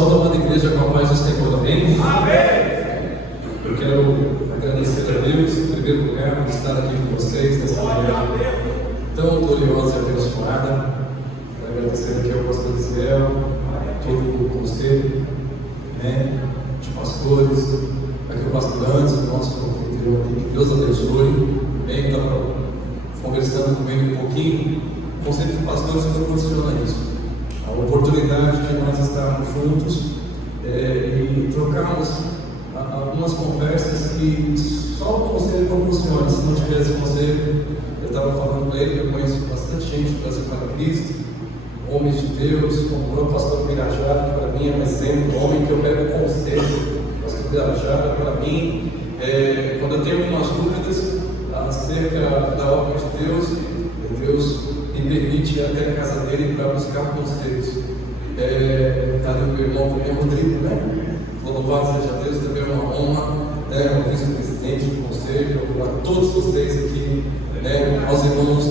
Só da uma igreja com a paz do Senhor, amém? Amém! Eu quero agradecer a Deus, em primeiro lugar, por estar aqui com vocês nessa manhã tão gloriosa e abençoada. Quero agradecer aqui ao pastor Israel, todo o conselho, os pastores, aqui o pastor Anderson, nosso anfitrião aqui, que Deus abençoe. Estava conversando com ele um pouquinho. O conselho de pastores proporciona isso, a oportunidade de nós estarmos juntos e trocarmos algumas conversas que só o conselho proporciona. Se não tivesse conselho, eu estava falando com ele, eu conheço bastante gente do Brasil para Cristo, homens de Deus, como o próprio pastor Pirajara, que para mim é um exemplo, homem que eu pego conselho. O pastor Pirajara, para mim, quando eu tenho umas dúvidas acerca da obra de Deus, Deus me permite ir até a casa dele para buscar conselhos. Está ali o meu irmão também, Rodrigo, Louvado seja Deus, também é uma honra, o vice-presidente do conselho, a todos vocês aqui, aos irmãos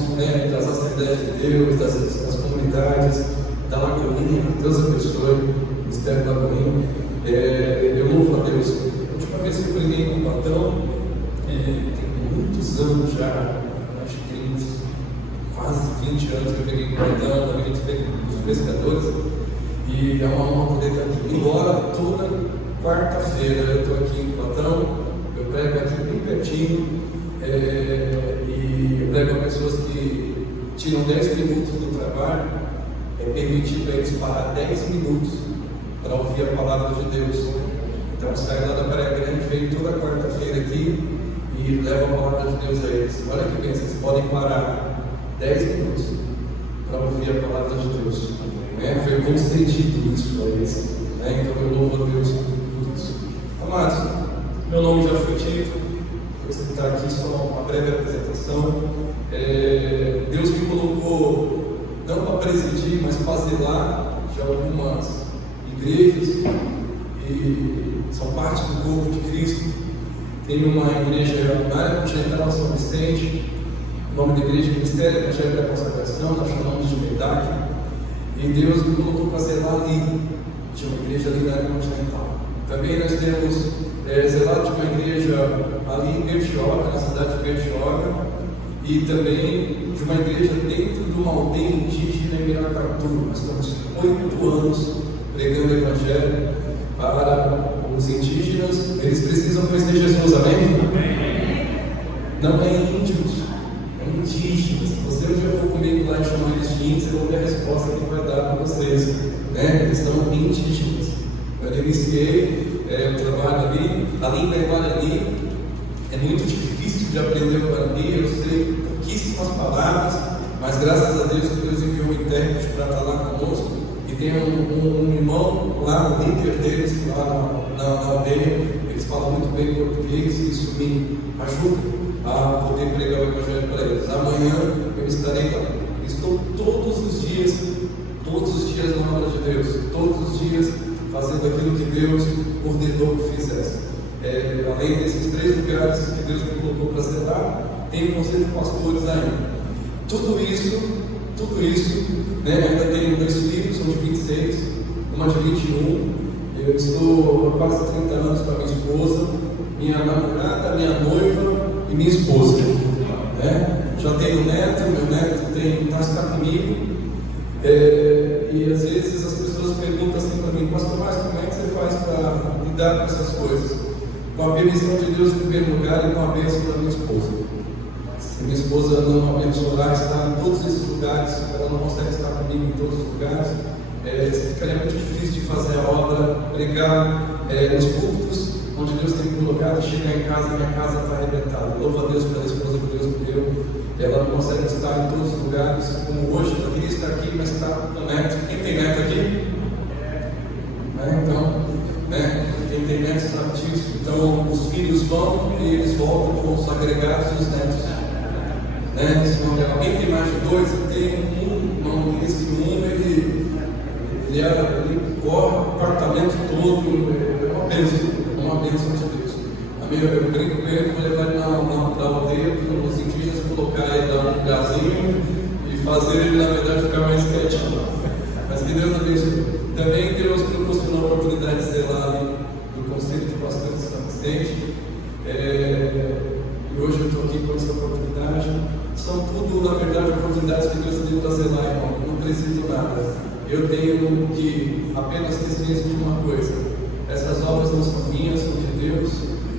das Assembleias de Deus, das comunidades, da Lagoinha, Deus abençoe, o Ministério da Lagoinha. Eu louvo a Deus. A última vez que eu preguei com o Batão, tem muitos anos já, acho que tem quase 20 anos que eu peguei com o Batão, na vida dos pescadores, e é uma honra poder estar aqui. Embora toda quarta-feira eu estou aqui em Platão, eu prego aqui bem pertinho, e eu prego a pessoas que tiram 10 minutos do trabalho, permitido para eles parar 10 minutos para ouvir a palavra de Deus. Então sai lá da Praia Grande, vem toda quarta-feira aqui e leva a palavra de Deus a eles. Olha que bem, vocês podem parar 10 minutos para ouvir a palavra de Deus. Foi concedido isso para eles. Então eu louvo a Deus por isso. Amados, meu nome já foi dito, eu vou citar aqui só uma breve apresentação. Deus me colocou não para presidir, mas para zelar de algumas igrejas e são parte do corpo de Cristo. Tem uma igreja na área continental São Vicente, o nome da igreja é Ministério Evangélico da Consagração, nós chamamos de MEDAC. E Deus me colocou para zelar ali, de uma igreja ali na área continental. Também nós temos zelado de uma igreja ali em Bertioga, na cidade de Bertioga, e também de uma igreja dentro de uma aldeia indígena em Miracatu. Nós estamos 8 anos pregando o Evangelho para os indígenas. Eles precisam conhecer Jesus, amém? Não é índios, é indígenas. Você um dia for comigo lá e chamar eles de índios, eu vou ver a resposta que vai dar para vocês. Eles são indígenas. Eu iniciei o trabalho ali, a língua ali é muito difícil de aprender o Guarani. Eu sei pouquíssimas palavras, mas graças a Deus que Deus enviou um intérprete para estar lá conosco. E tem um irmão lá, o líder deles, lá na aldeia, eles falam muito bem português, e isso me ajuda a poder pregar o Evangelho para eles. Amanhã eu estarei lá. Estou todos os dias na obra de Deus, todos os dias fazendo aquilo que Deus ordenou que fizesse. Além desses 3 lugares que Deus me colocou para zelar, tem o conselho de pastores ainda. Tudo isso, ainda tenho 2 filhos, um de 26, uma de 21. Eu estou há quase 30 anos com a minha esposa, minha namorada, minha noiva e minha esposa. Já tenho neto, meu neto está comigo. E às vezes as pessoas perguntam assim para mim: pastor, mas como é que você faz para lidar com essas coisas? Com a permissão de Deus em primeiro lugar e com a bênção da minha esposa. Se minha esposa não abençoar, está em todos esses lugares, ela não consegue estar comigo em todos os lugares, ficaria muito difícil de fazer a obra, pregar nos cultos onde Deus tem me colocado, chegar em casa, minha casa está arrebentada. Louvo a Deus pela esposa que Deus me deu. Ela não consegue estar em todos os lugares, como hoje. Ela queria estar aqui, mas está com neto. Quem tem neto aqui? Quem tem neto sabe disso. Então, os filhos vão e eles voltam com os agregados e os netos. Se alguém tem mais de 2, tem um, esse ele corre o apartamento todo. É uma bênção de Deus. Eu brinco com ele, vou levar ele para a aldeia, para os indígenas colocar ele lá no lugarzinho e fazer ele, na verdade, ficar mais quietinho. Mas que Deus abençoe. Também Deus proporcionou oportunidade de ser lá do Conselho de Pastores de São Vicente, e hoje eu estou aqui com essa oportunidade. São tudo, na verdade, oportunidades que Deus deu para zelar, irmão. Não preciso nada. Eu tenho que apenas ter ciência de uma coisa: essas obras não são minhas, são de Deus,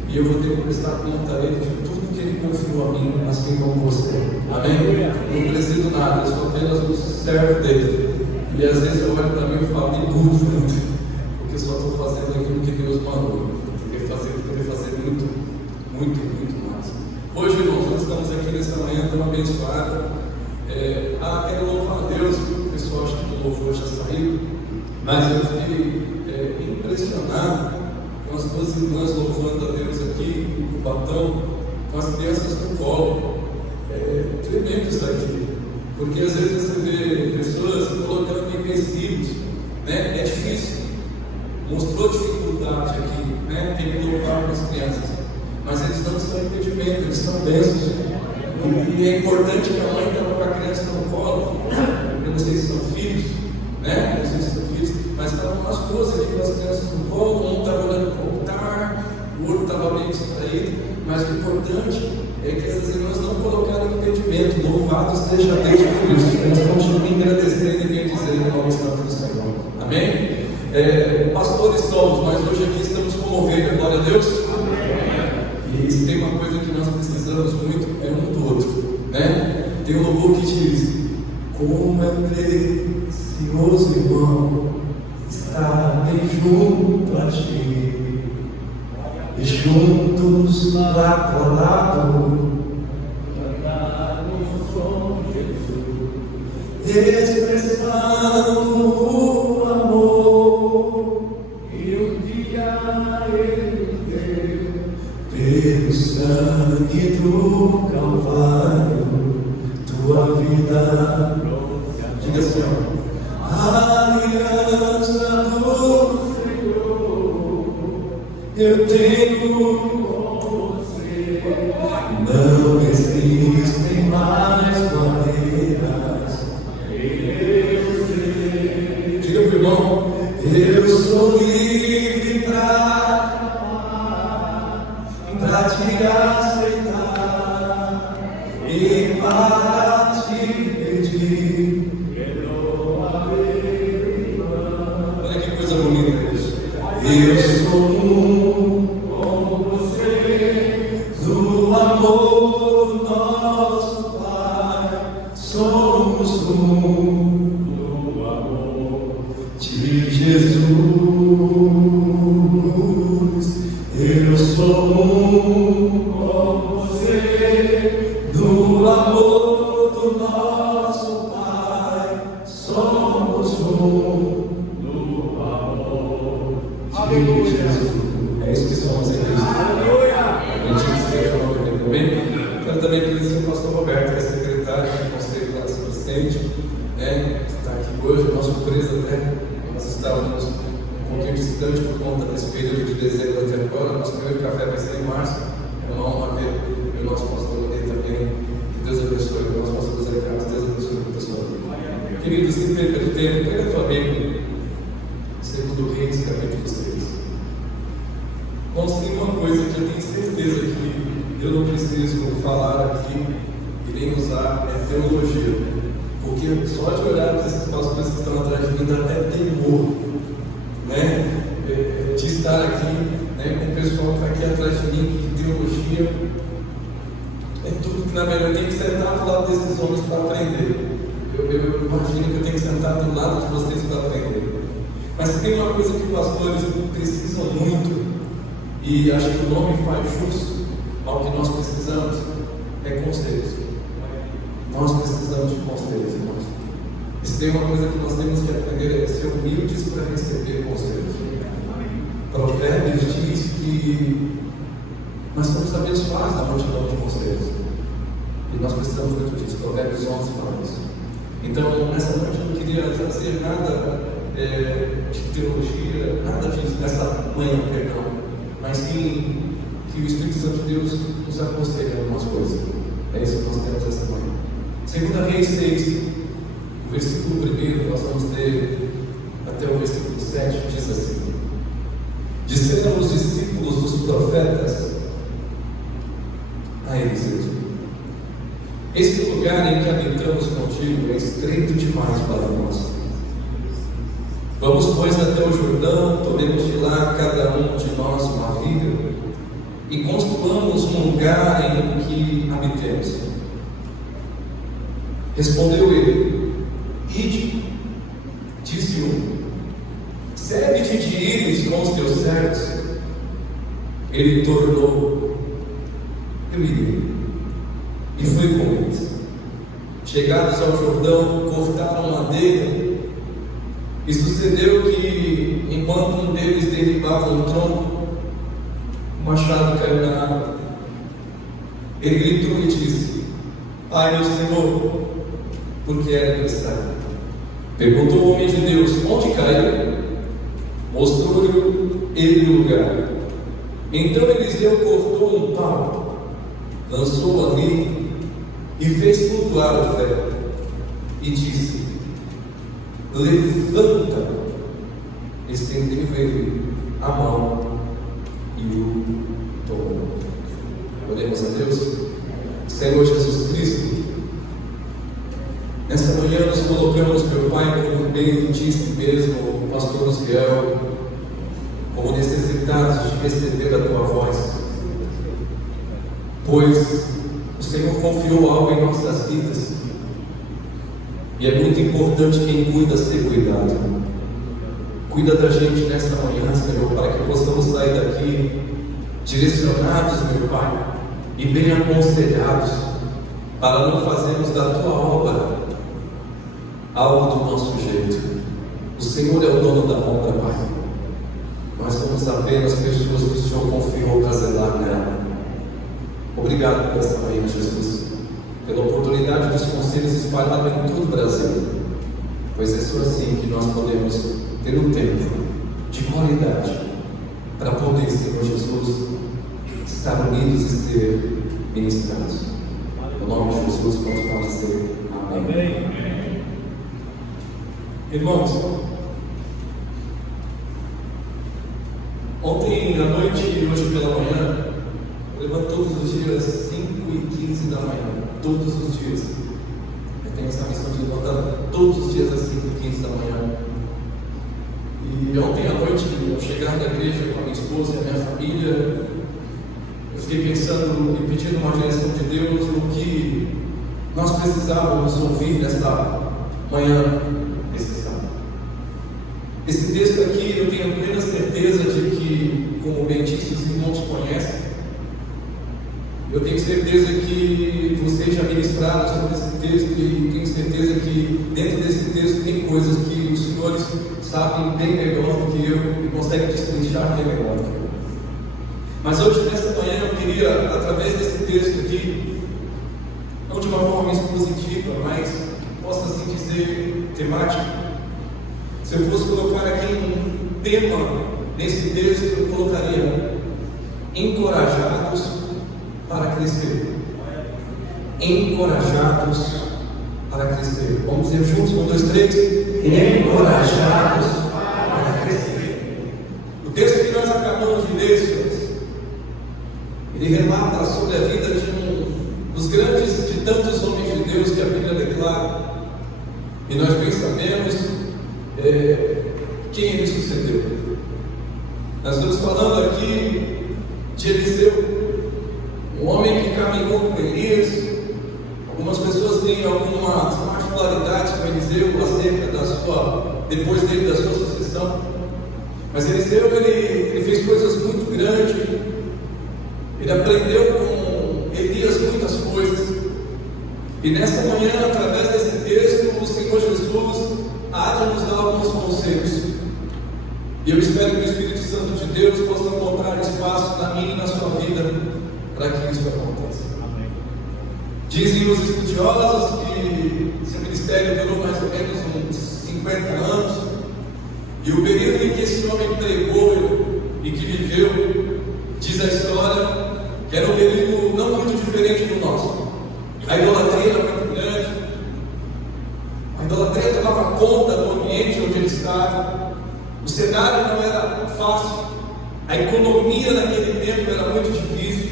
e eu vou ter que prestar conta a Ele de tudo que Ele confiou a mim, assim como você. Amém? Não preciso nada, eu sou apenas um servo dele. E às vezes eu olho para mim e falo, inútil, porque só estou fazendo aquilo que Deus mandou. Poderia fazer muito, muito, muito mais. Hoje, irmãos, nós estamos aqui nessa manhã tão abençoada. Quero louvar a Deus. O pessoal acha que o louvor já saiu, mas eu fiquei impressionado com as duas irmãs louvando a Deus aqui, com o batom, com as crianças no colo. Tremendo isso aqui, porque às vezes você vê pessoas colocando empecilhos, né? É difícil, mostrou dificuldade aqui, né? Tem que louvar com as crianças, mas eles não são impedimento, eles são bênçãos. E é importante que a mãe estava com a criança no colo. Eu não sei se são filhos, né? Não sei se são filhos, mas estavam as duas ali com as crianças no colo. Um estava olhando para o altar, o outro estava meio distraído. Mas o importante é que essas irmãs não colocaram impedimento. Louvado seja Deus por isso. Elas continuem agradecendo e bendizendo o nome santo do Senhor. Amém? Pastores somos, mas hoje aqui estamos como ovelha. Glória a Deus. E se tem uma coisa que nós precisamos muito, é um do outro, né? Tem um louvor que diz: como é precioso, irmão, estar bem junto a ti, e juntos lado a lado, cantar um som de Jesus, expressando o amor, e um dia ele pelo sangue do Calvário, tua vida, diga assim, a aliança do Senhor, eu tenho com você, não existem mais barreiras, eu sei, diga pro irmão, eu sou livre para te aceitar e para te pedir. Olha que coisa bonita isso. Eu sou um com você, do amor do nosso Pai. Somos um no amor de Jesus. Eu sou um com você, do amor do nosso Pai. Somos um no amor de Jesus. É isso que somos em Cristo. A gente esteja no nome dele também. Quero também agradecer ao pastor Roberto, que é secretário do Conselho lá de São Vicente, né? Que está aqui hoje, nossa surpresa até. Nós estávamos um pouquinho distante por conta desse período de dezembro até agora. Nosso primeiro café vai ser em março. É uma honra ver o nosso pastor ali também. Que Deus abençoe o nosso pastor José Carlos. Deus abençoe a pessoa ali. Queridos, sem perca de tempo, pega a tua Bíblia, segundo Reis, capítulo 6. Irmãos, tem uma coisa que eu tenho certeza que eu não preciso falar aqui e nem usar, é teologia. Porque só de olhar para esses pastores que estão atrás de mim dá até temor, né? De estar aqui, né, com o pessoal que está aqui atrás de mim, que teologia é tudo que na verdade eu tenho que sentar do lado desses homens para aprender. Eu imagino que eu tenho que sentar do lado de vocês para aprender. Mas tem uma coisa que os pastores precisam muito, e acho que o nome faz justo ao que nós precisamos, é conselhos. Nós precisamos de conselhos, irmãos. Se tem uma coisa que nós temos que aprender é ser humildes para receber conselhos. Provérbios diz que nós somos abençoados na multidão de conselhos. E nós precisamos muito disso. Provérbios 11 fala isso. Então, nessa noite eu não queria trazer nada de teologia, nada disso, nessa manhã, perdão. Mas sim que o Espírito Santo de Deus nos aconselhe em algumas coisas. É isso que nós temos essa manhã. 2 Reis 6, o versículo 1, nós vamos ler até o versículo 7, diz assim: de sermos discípulos dos profetas, a eles mesmos. Esse lugar em que habitamos contigo é estreito demais para nós. Vamos, pois, até o Jordão, tomemos de lá cada um de nós uma viga e construamos um lugar em que habitemos. Respondeu ele: ide. Disse um: serve-te de ires com os teus servos. Ele tornou: eu irei. E foi com eles. Chegados ao Jordão, cortaram madeira. E sucedeu que, enquanto um deles derribava um tronco, o machado caiu na água. Ele gritou e disse: ai, meu Senhor, porque era necessário. Perguntou o homem de Deus: onde caiu? Mostrou-lhe ele o lugar. Então Eliseu cortou um pau, lançou ali e fez flutuar o ferro, e disse: levanta. Estendeu ele a mão e o tomou. Oremos a Deus. Senhor Jesus Cristo, nesta manhã nos colocamos, meu Pai, como bem disse mesmo o pastor Osiel, como necessitados de receber a Tua voz, pois o Senhor confiou algo em nossas vidas, e é muito importante quem cuida ser cuidado. Cuida da gente nesta manhã, Senhor, para que possamos sair daqui direcionados, meu Pai, e bem aconselhados, para não fazermos da Tua obra algo do nosso jeito. O Senhor é o dono da obra, Pai. Nós somos apenas pessoas que o Senhor confiou para zelar nela. Obrigado por esta manhã, Jesus, pela oportunidade dos conselhos espalhados em todo o Brasil, pois é só assim que nós podemos ter um tempo de qualidade para poder, Senhor Jesus, estar unidos e ser ministrados. No nome de Jesus, vamos dizer amém. Amém. Irmãos, ontem à noite e hoje pela manhã, eu levanto todos os dias 5h15 da manhã, todos os dias. Eu tenho essa missão de levantar todos os dias às 5h15 da manhã. E ontem à noite, ao chegar na igreja com a minha esposa e a minha família, eu fiquei pensando e pedindo uma direção de Deus no que nós precisávamos ouvir nesta manhã necessária. Esse texto aqui eu tenho plena certeza de que, como bem disse, os irmãos conhecem. Eu tenho certeza que vocês já ministraram sobre esse texto e tenho certeza que dentro desse texto tem coisas que os senhores sabem bem melhor do que eu e conseguem destrinchar bem melhor do que eu. Mas hoje, nesta manhã, eu queria, através desse texto aqui, não de uma forma expositiva, mas posso assim dizer temática. Se eu fosse colocar aqui um tema nesse texto, eu colocaria encorajados para crescer. Encorajados para crescer. Vamos dizer juntos? 1, 2, 3. Encorajados para crescer. O texto que nós acabamos de ler, senhores, ele relata sobre a vida de um dos grandes, de tantos homens de Deus que a Bíblia declara. E nós bem sabemos quem ele sucedeu. Nós estamos falando aqui de Eliseu, um homem que caminhou com Elias. Algumas pessoas têm algumas particularidades com Eliseu acerca depois dele, da sua sucessão. Mas Eliseu, ele fez coisas muito grandes. Ele aprendeu com Elias muitas coisas. E nessa manhã, através desse texto, o Senhor Jesus há de nos dar alguns conselhos. E eu espero que o Espírito Santo de Deus possa encontrar espaço na minha e na sua vida para que isso aconteça. Amém. Dizem os estudiosos que seu ministério durou mais ou menos uns 50 anos, e o período em que esse homem pregou e que viveu, diz a história, que era um período não muito diferente do nosso. A idolatria era muito grande, a idolatria tomava conta do ambiente onde ele estava, o cenário não era fácil, A economia naquele tempo era muito difícil,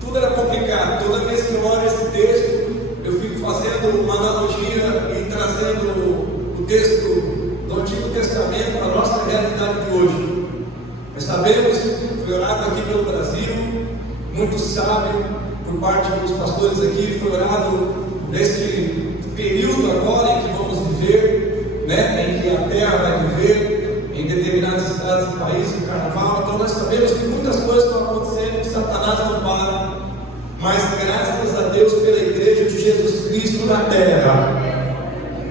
tudo era complicado. Toda vez que eu olho esse texto, eu fico fazendo uma analogia e trazendo o texto do Antigo Testamento para a nossa realidade de hoje. Nós sabemos, foi orado aqui pelo Brasil, muito sábio por parte dos pastores aqui, foi orado neste período agora em que vamos viver, em que a terra vai viver, em determinados estados do país, o carnaval. Então nós sabemos que muitas coisas estão acontecendo, que Satanás não para, mas graças a Deus pela igreja de Jesus Cristo na terra,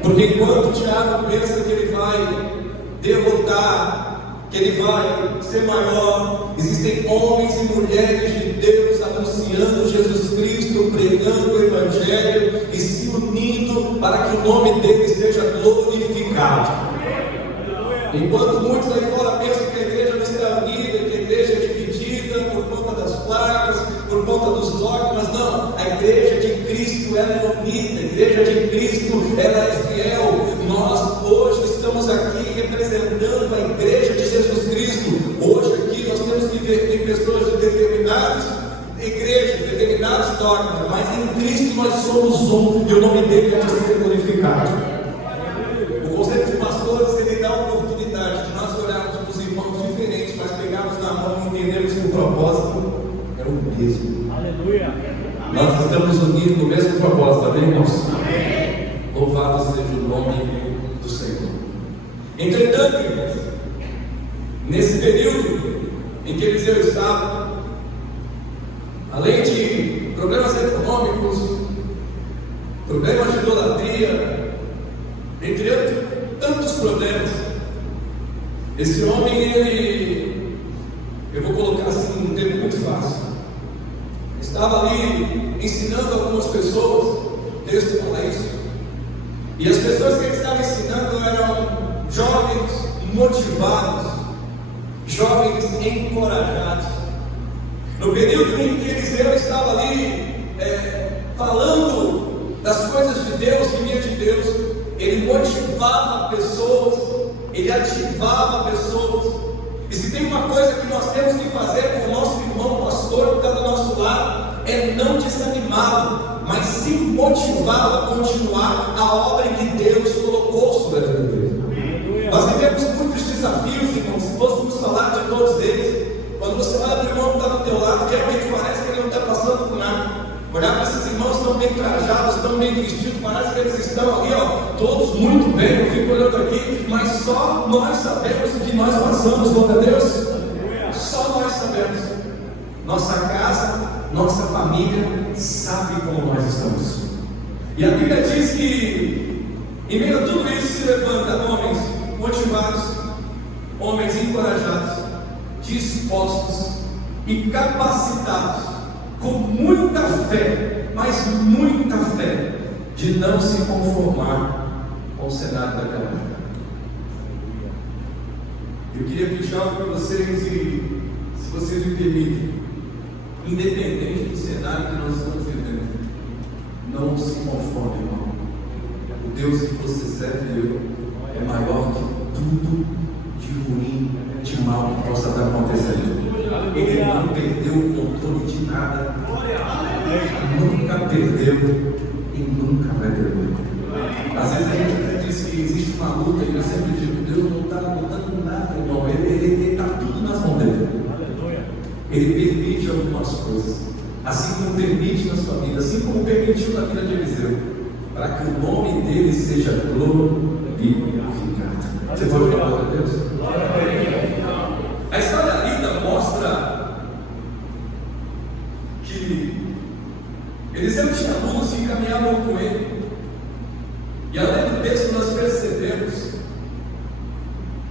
porque enquanto o diabo pensa que ele vai derrotar, que ele vai ser maior, existem homens e mulheres de Deus anunciando Jesus Cristo, pregando o Evangelho e se unindo para que o nome dele seja glorificado. Enquanto muitos aí fora pensam que a igreja não está unida, que a igreja é dividida por conta das placas, por conta dos dogmas, não. A igreja de Cristo ela é unida, a igreja de Cristo ela é fiel. Nós hoje estamos aqui representando a igreja de Jesus Cristo. Hoje aqui nós temos que ver, tem pessoas de determinadas igrejas, determinados dogmas, mas em Cristo nós somos um e o nome dele é de ser glorificado. O conselho de pastores ele dá a oportunidade de nós olharmos para os irmãos diferentes, mas pegarmos na mão e entendermos que o propósito é o mesmo. Aleluia! Nós estamos unidos no mesmo propósito, amém, irmãos? Amém! Louvado seja o nome do Senhor. Entretanto, irmãos, nesse período em que Eliseu estava, além de problemas econômicos, problemas de idolatria, entre tantos problemas, esse homem, eu vou colocar assim um termo muito fácil, estava ali ensinando algumas pessoas, o texto fala isso, e as pessoas que ele estava ensinando eram jovens motivados, jovens encorajados. No período em que Eliseu estava ali falando das coisas de Deus, que vinha de Deus, ele motivava pessoas, ele ativava pessoas. E se tem uma coisa que nós temos que fazer com o nosso irmão pastor que está do nosso lado, é não desanimá-lo, mas sim motivá-lo a continuar a obra que Deus colocou sobre a vida dele. Nós vivemos muitos desafios, irmãos. Se fôssemos falar de todos eles, quando você olha para o irmão que está do teu lado, realmente parece que ele não está passando por nada. Olhar para esses irmãos tão bem trajados, tão bem vestidos, parece que eles estão ali, todos muito bem. Eu fico olhando aqui, mas só nós sabemos o que nós passamos, glória a Deus. Só nós sabemos. Nossa casa, nossa família sabe como nós estamos. E a Bíblia diz que em meio a tudo isso se levantam homens motivados, homens encorajados, dispostos e capacitados, com muita fé, mas muita fé, de não se conformar com o cenário daquela época. Eu queria pedir algo para vocês, e se vocês me permitem, independente do cenário que nós estamos vivendo, não se conforme, irmão. O Deus que você serve é maior que tudo de ruim, de mal que possa estar acontecendo. Ele não perdeu o controle de nada, nunca perdeu e nunca vai perder. Às vezes a gente até diz que existe uma luta, e eu sempre digo: Deus não está lutando nada, irmão. Ele está tudo nas mãos dele. Ele permite algumas coisas, assim como permite na sua vida, assim como permitiu na vida de Eliseu, para que o nome dele seja glorificado. Você pode falar glória a Deus? A história linda mostra que Eliseu tinha alunos que caminhavam com ele. E além do texto nós percebemos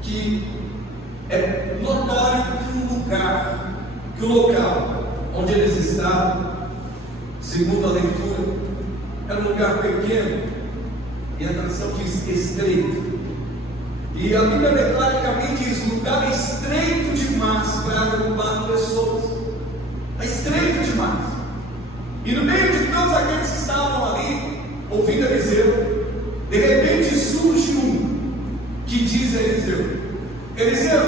que é notório que o local onde eles estavam, segundo a leitura, era um lugar pequeno, e a tradução diz estreito. E a Bíblia declara que alguém diz lugar estreito demais para agrupar pessoas. É estreito demais. E no meio de todos aqueles que estavam ali, ouvindo Eliseu, de repente surge um que diz a Eliseu: Eliseu,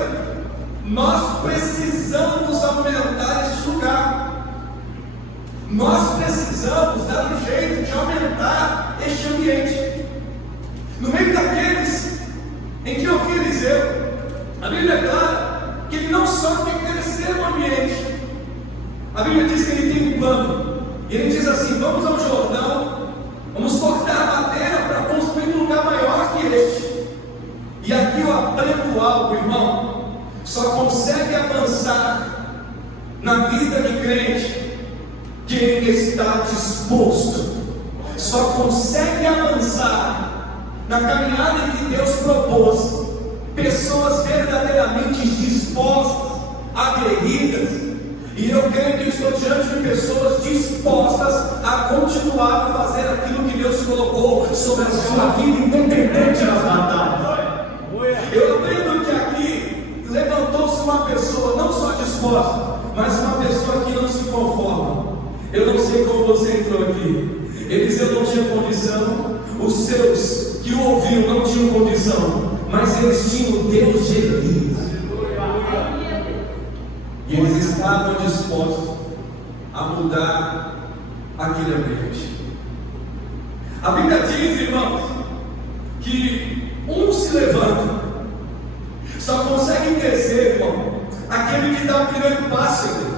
Nós precisamos aumentar este lugar. Nós precisamos dar um jeito de aumentar este ambiente. No meio daqueles em que eu vi Eliseu, a Bíblia é clara que ele não só quer crescer no ambiente. A Bíblia diz que ele tem um plano. E ele diz assim: vamos ao Jordão, vamos cortar madeira para construir um lugar maior que este. E aqui eu aprendo algo, irmão. Só consegue avançar na vida de crente quem está disposto. Só consegue avançar na caminhada que Deus propôs pessoas verdadeiramente dispostas, aguerridas. E eu creio que estou diante de pessoas dispostas a continuar a fazer aquilo que Deus colocou sobre a sua vida, independente das batalhas. Eu aprendo que aqui levantou-se uma pessoa não só disposta, mas uma pessoa que não se conforma. Eu não sei como você entrou aqui. Eliseu não tinha condição, os seus que o ouviram não tinham condição, mas eles tinham o Deus de Elias. E eles estavam dispostos a mudar aquele ambiente. A Bíblia diz, irmãos, que um se levanta. Só consegue crescer, irmão, aquele que dá o primeiro passo em Deus.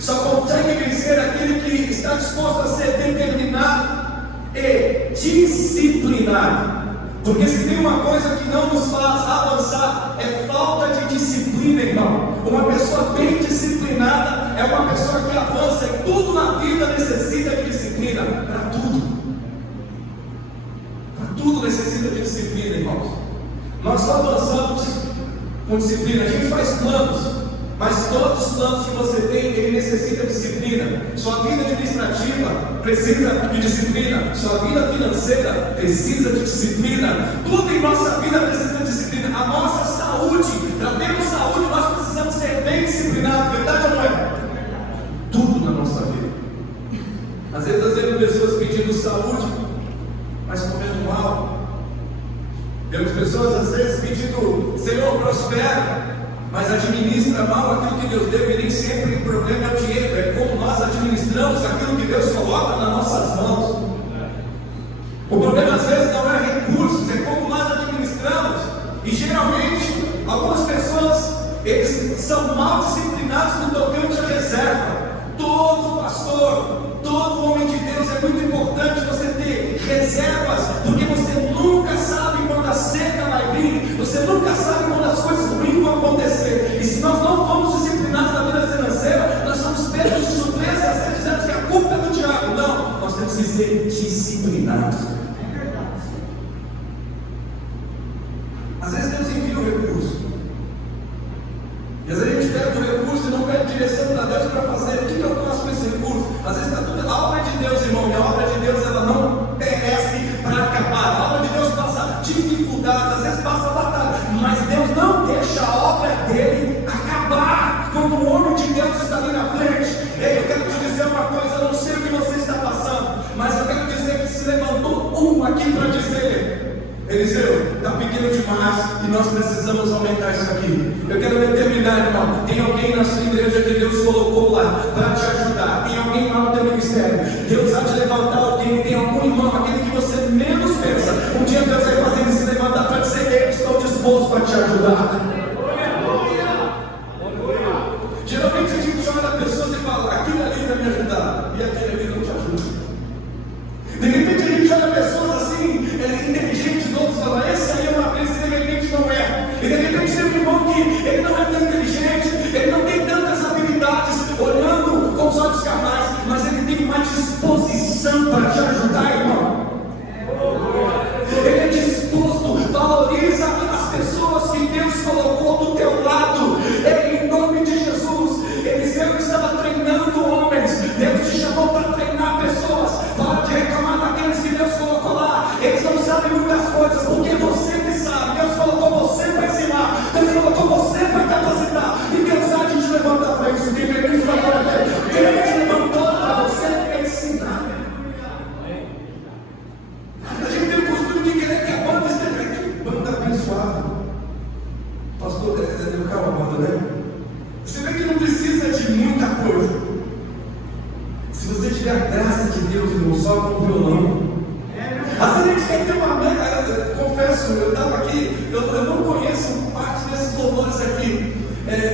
Só consegue vencer aquele que está disposto a ser determinado e disciplinado. Porque se tem uma coisa que não nos faz avançar, é falta de disciplina, irmão. Uma pessoa bem disciplinada é uma pessoa que avança, e tudo na vida necessita de disciplina. Para tudo necessita de disciplina, irmãos. Nós só avançamos com disciplina. A gente faz planos, mas todos os planos que você tem, ele necessita de disciplina. Sua vida administrativa precisa de disciplina. Sua vida financeira precisa de disciplina. Tudo em nossa vida precisa de disciplina. A nossa saúde, para termos saúde, nós precisamos ser bem disciplinados. Verdade ou não é? Tudo na nossa vida. Às vezes nós vemos pessoas pedindo saúde, mas comendo mal. Vemos pessoas às vezes pedindo: Senhor, prospera, mas administra mal aquilo que Deus deu. E nem sempre o problema é o dinheiro, é como nós administramos aquilo que Deus coloca nas nossas mãos. O problema às vezes não é recursos, é como nós administramos. E geralmente algumas pessoas, eles são mal disciplinados no tocante à reserva. Todo pastor, todo homem de Deus, é muito importante você ter reservas, porque você nunca sabe quando a seca vai vir, você nunca sabe quando as coisas ruins vão acontecer. E se nós não formos disciplinados na vida financeira, nós somos pegos de surpresa, e às vezes dizemos que a culpa é do diabo. Não, nós temos que ser disciplinados. Às vezes Deus envia o recurso, e às vezes a gente pega o recurso e não pede direção para Deus para fazer. O que eu faço com esse recurso? Às vezes está tudo. A obra de Deus, irmão, e a obra de Deus, ela não perece para acabar. A obra de Deus passa dificuldades, às vezes passa batalha, mas Deus não deixa a obra dele acabar quando o homem de Deus está ali na frente. Ei, eu quero te dizer uma coisa, eu não sei o que você está passando, mas eu quero dizer que se levantou um aqui para dizer: Eliseu, está pequeno demais e nós precisamos aumentar isso aqui. Eu quero determinar, irmão, tem alguém na sua igreja que Deus colocou lá para te ajudar. Tem alguém lá no teu ministério. Deus vai te levantar alguém. Tem algum irmão, aquele que você menos pensa. Um dia Deus vai fazer ele se levantar para dizer: eu estou disposto a te ajudar. Geralmente a gente olha a pessoa e fala: aquilo ali vai me ajudar, e aquele ali não te ajuda. De repente a gente olha pessoas assim, inteligentes, outros falam: esse aí é uma vez, de repente não é. E de repente tem um irmão que ele não é tão inteligente, ele não tem tantas habilidades, só com violão. Às vezes a gente quer ter uma mega, confesso, eu estava aqui, eu não conheço parte desses louvores aqui.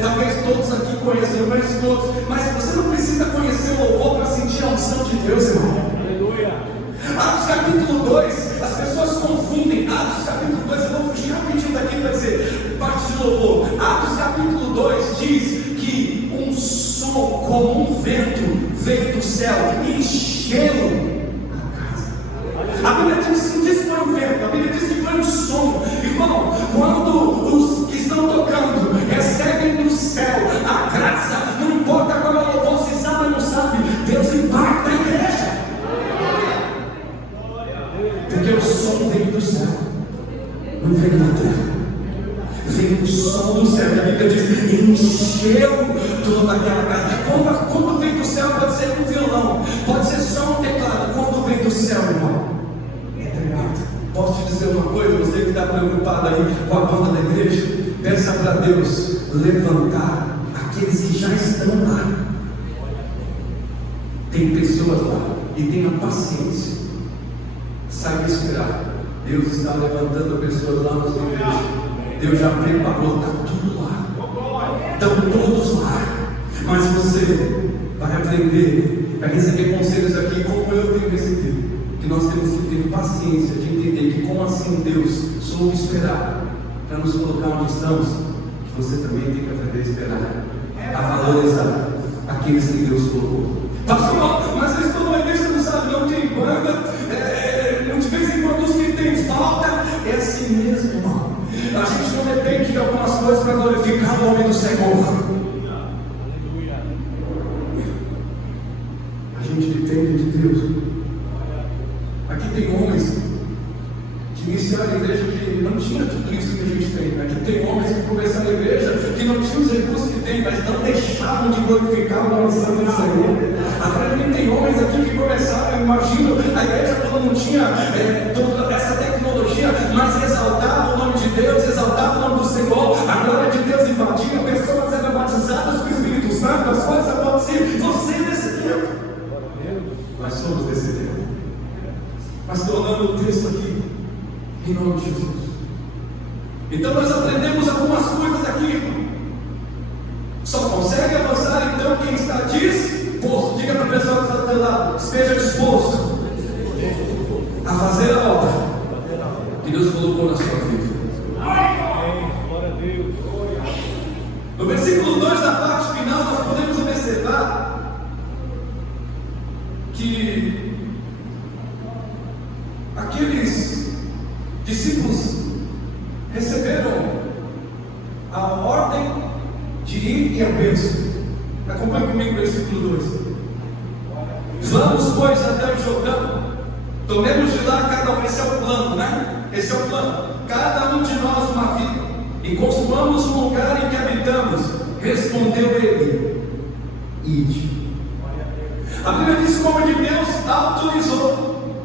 Talvez todos aqui conheçam, eu conheço todos, mas você não precisa conhecer o louvor para sentir a unção de Deus, irmão. Aleluia. Atos capítulo 2, as pessoas confundem. Atos capítulo 2, eu vou fugir rapidinho daqui para dizer parte de louvor. Atos capítulo 2 diz que um som como um vento veio do céu e encheu a casa. A Bíblia diz que foi um vento, a Bíblia diz que foi um som. Irmão, quando os que estão tocando recebem do céu a graça, não importa qual é o louvor, se sabe ou não sabe, Deus impacta a igreja. Porque o som veio do céu, não veio da terra. Veio o som do céu, e a Bíblia diz que encheu toda aquela casa. Quando vem do céu, pode ser um violão, pode ser só um teclado. Quando vem do céu, irmão, é tremendo. Posso te dizer uma coisa, você que está preocupado aí com a banda da igreja, peça para Deus levantar aqueles que já estão lá. Tem pessoas lá, e tenha paciência, saiba esperar. Deus está levantando pessoas lá na sua igreja. Deus já preparou, está tudo lá. Estão todos lá. Mas você vai aprender, vai receber conselhos aqui, como eu tenho recebido. Que nós temos que ter paciência de entender que, como assim Deus soube esperar para nos colocar onde estamos, que você também tem que aprender a esperar, a valorizar aqueles que Deus colocou. Pastor, mas eu estou numa igreja, não sabe, não tem banda, de vez em quando os que tem falta, é assim mesmo, irmão. A gente não depende de algumas coisas para glorificar o nome do Senhor. A gente depende de Deus. Aqui tem homens que iniciaram a igreja que não tinha tudo isso que a gente tem. Aqui tem homens que começaram a igreja que não tinham os recursos que tem, mas não deixavam de glorificar o nome santo do Senhor. Agora tem homens aqui que começaram, eu imagino, a igreja quando não tinha toda essa tecnologia, mas exaltava o nome de Deus, exaltava o nome do Senhor, a glória de Deus invadia, pessoas eram batizadas com o Espírito Santo. As coisas aconteciam. Você desse tempo, nós somos desse tempo. Mas tornando o texto aqui, em nome de Jesus. Então nós aprendemos algumas coisas aqui, irmão. Só consegue avançar então quem está disposto. Diga para a pessoa que está do teu lado, esteja disposto a fazer a obra que Deus colocou na sua vida. No versículo 2, da parte final, nós podemos observar que aqueles discípulos receberam a ordem de ir e a bênção. Acompanhe comigo o versículo 2. Vamos, pois, até o Jordão, tomemos de lá cada um. Esse é o plano, né? Esse é o plano. Cada um de nós uma vida, e construamos um lugar em que habitamos. Respondeu ele: ide. A Bíblia diz que o homem de Deus autorizou.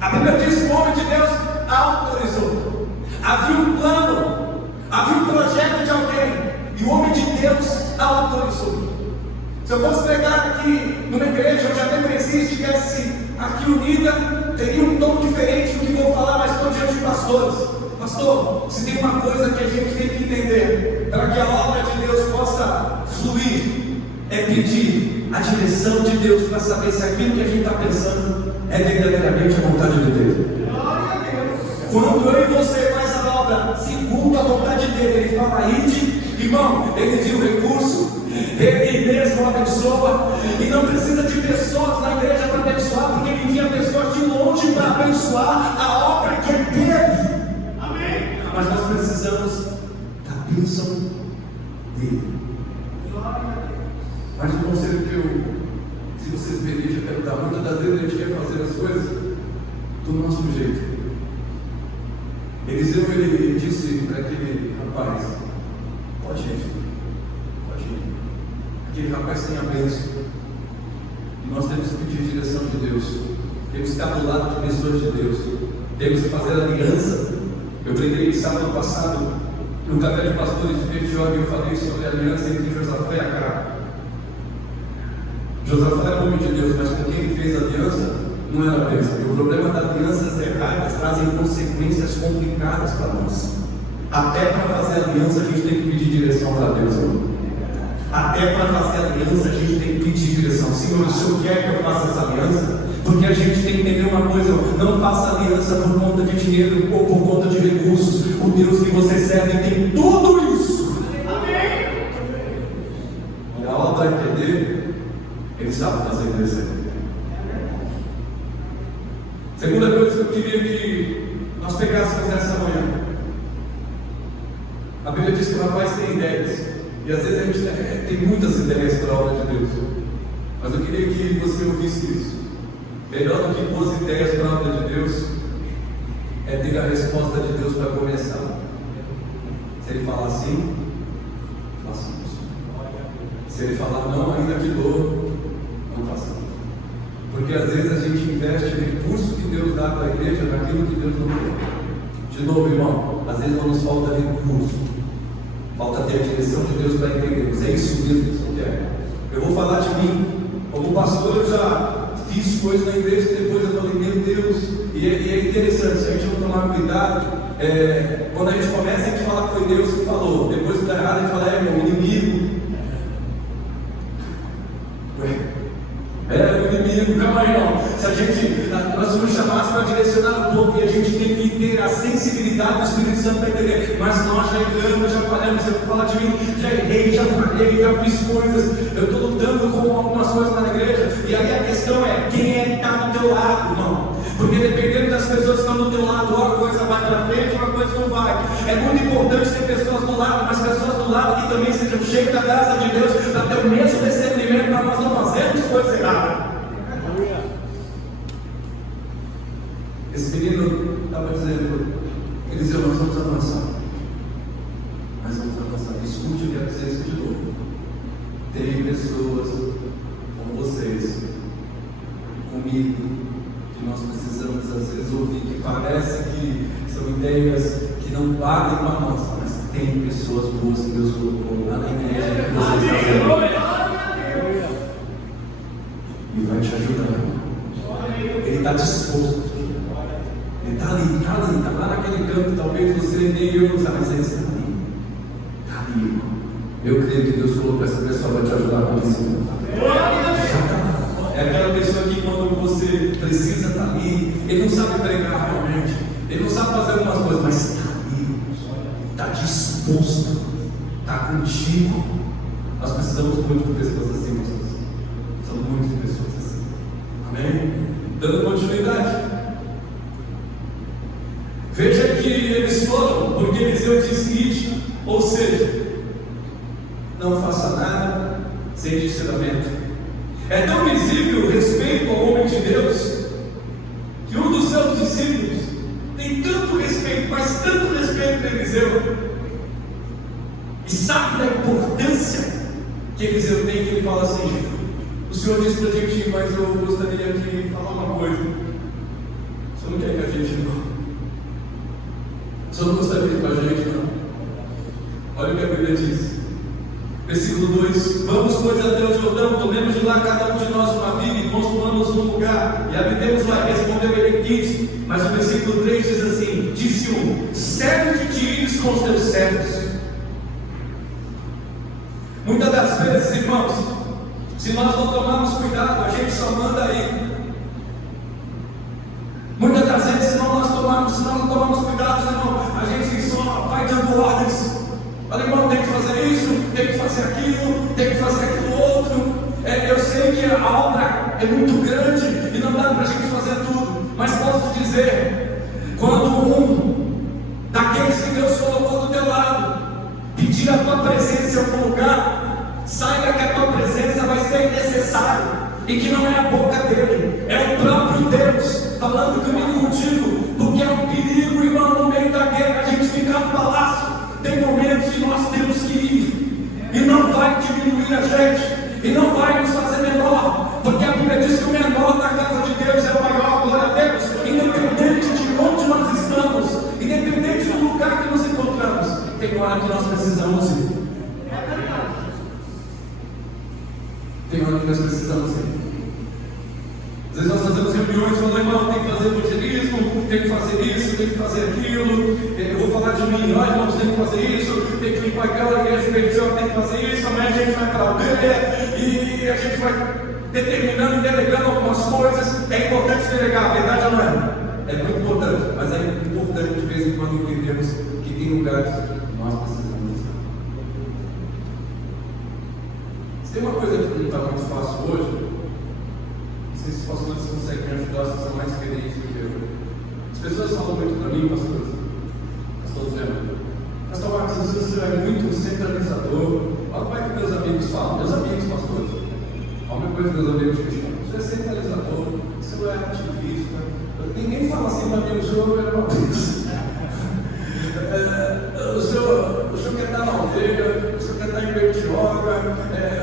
A Bíblia diz que o homem de Deus autorizou. Havia um plano, havia um projeto de alguém, e o homem de Deus autorizou. Se eu fosse pregar aqui numa igreja onde a membresia estivesse aqui unida, teria um tom diferente do que vou falar, mas estou diante de pastores. Pastor, se tem uma coisa que a gente tem que entender para que a obra de Deus possa fluir, é pedir a direção de Deus para saber se aquilo que a gente está pensando é verdadeiramente a vontade de Deus. Quando eu e você faz a obra segundo a vontade dele, ele fala: ide, irmão, ele viu o recurso, ele mesmo abençoa, e não precisa de pessoas na igreja para abençoar, porque ele envia pessoas de longe para abençoar a obra que é dele. Amém. Mas nós precisamos da bênção dele. Mas o conselho que eu, se vocês me permitem, quero dar, muitas das vezes a gente quer fazer as coisas do nosso jeito. Eliseu, ele disse para aquele rapaz: pode ir, pode ir. Aquele rapaz tem a bênção, e nós temos que pedir a direção de Deus, temos que estar do lado de pessoas de Deus, temos que fazer aliança. Eu preguei sábado passado no café de pastores de Petiório, e eu falei sobre a aliança entre Josafá e Acabe. Josafá era homem de Deus, mas com quem ele fez aliança não era bem assim. O problema das alianças erradas trazem consequências complicadas para nós. Até para fazer aliança a gente tem que pedir direção para Deus. Até para fazer aliança a gente tem que pedir direção. Senhor, o Senhor quer que eu faça essa aliança? Porque a gente tem que entender uma coisa: não faça aliança por conta de dinheiro ou por conta de recursos. O Deus que você serve tem tudo isso. Amém. E a hora de entender, Ele sabe fazer crescer. Segunda coisa que eu queria que nós pegássemos nessa manhã: a Bíblia diz que o rapaz tem ideias, e às vezes a gente tem muitas ideias para a obra de Deus, mas eu queria que você ouvisse isso. Melhor do que boas ideias para a obra de Deus é ter a resposta de Deus para começar. Se Ele falar sim, façamos. Se Ele falar não, ainda que dor, não façamos. Porque às vezes a gente investe o recurso que Deus dá para a igreja naquilo que Deus não quer. De novo, irmão, às vezes não nos falta recurso, falta ter a direção de Deus para entendermos. É isso mesmo que Deus quer. Eu vou falar de mim. Como pastor, eu já fiz coisas na igreja, depois eu falei, meu Deus. E é interessante, se a gente não tomar cuidado, quando a gente começa, a gente fala que foi Deus que falou. Depois que está errado, a gente fala, meu inimigo. O inimigo, calma aí, irmão. Se a gente, nós somos chamados para direcionar o povo, e a gente tem que ter a sensibilidade do Espírito Santo para entender. Mas nós já erramos, já falhamos. Você vai falar de mim, já errei, já falhei, já fiz coisas. Eu estou lutando com algumas coisas na igreja. E aí a questão é: quem é que está do teu lado, irmão? Porque dependendo das pessoas que estão do teu lado, ou a coisa vai para frente, ou a coisa não vai. É muito importante ter pessoas do lado, mas pessoas do lado que também sejam cheias da graça de Deus, para ter o mesmo discernimento, para nós não fazermos coisas erradas. Esse menino estava dizendo, ele dizia, nós vamos avançar. Nós vamos avançar. Escute o que eu quero dizer isso de novo. Tem pessoas como vocês, comigo, que nós precisamos às vezes ouvir, que parece que são ideias que não batem com a nossa, mas tem pessoas boas que Deus colocou lá na igreja que vocês fazem. E vai te ajudar. Ele está disposto. Ele está ali, está lá naquele canto. Talvez você nem eu não sabe, mas ele está ali. Está ali, irmão. Eu creio que Deus colocou essa pessoa para te ajudar com isso. É aquela pessoa que quando você precisa estar ali, ele não sabe pregar realmente, ele não sabe fazer algumas coisas, mas está ali, está disposto, está contigo. Nós precisamos muito de pessoas assim, irmãos. São muitas pessoas assim. Amém? Dando continuidade. Veja que eles foram, porque Eliseu disse isso, ou seja, não faça nada sem discernimento. É tão visível o respeito ao homem de Deus, que um dos seus discípulos tem tanto respeito, mas tanto respeito por Eliseu, e sabe da importância que Eliseu tem, que ele fala assim: o Senhor disse para a gente ir, mas eu gostaria de falar uma coisa. O Senhor não quer que a gente não. O Senhor não gostaria de ir com a gente, não. Olha o que a Bíblia diz. Versículo 2: vamos, pois, até o Jordão, tomemos de lá cada um de nós uma viga e construamos um lugar, e habitemos lá. Respondeu ele 15. Mas o versículo 3 diz assim: disse um: serve de ti ires com os teus servos. Muitas das vezes, irmãos, se nós não tomarmos cuidado, a gente só manda aí. Muitas das vezes, se nós não tomarmos cuidado, irmão, a gente só vai dando ordens. Olha, irmão, tem que fazer isso, tem que fazer aquilo, tem que fazer aquilo outro. Eu sei que a obra é muito grande e não dá para a gente fazer tudo, mas posso te dizer, quando um daqueles que Deus colocou do teu lado pedir a tua presença em algum lugar, saiba que a tua presença vai ser necessária, e que não é a boca dele, é o próprio Deus falando comigo, contigo, porque é um perigo, irmão, no meio da guerra, a gente ficar no palácio. Tem momentos que nós temos que ir, e não vai diminuir a gente, e não vai nos fazer menor, porque a Bíblia diz que o menor da casa de Deus é o maior. Glória a Deus. Independente de onde nós estamos, independente do lugar que nos encontramos, tem hora que nós precisamos ir. Tem hora que nós precisamos ir. vezes nós fazemos reuniões falando, irmão, tem que fazer evangelismo, tem que fazer isso, tem que fazer aquilo, eu vou falar de mim, ó, irmãos, tem que fazer isso, tem que limpar aquela igreja perdida, tem que fazer isso, amanhã a gente vai para a aldeia e a gente vai determinando e delegando algumas coisas. É importante delegar, a verdade ou não é? É muito importante, mas é importante de vez em quando entendermos que tem lugares que nós precisamos estar. Se tem uma coisa que não está muito fácil hoje, não sei se os pastores conseguem me ajudar, se são mais experientes do que eu. As pessoas falam muito para mim, pastor Zé, pastor Marcos, você é muito centralizador. Olha como é que meus amigos falam, meus amigos pastores. Olha uma coisa que meus amigos questionam. Você é centralizador, você não é ativista. Ninguém fala assim para mim, o senhor é uma coisa. O senhor quer estar na aldeia, o senhor quer estar em Bertioga,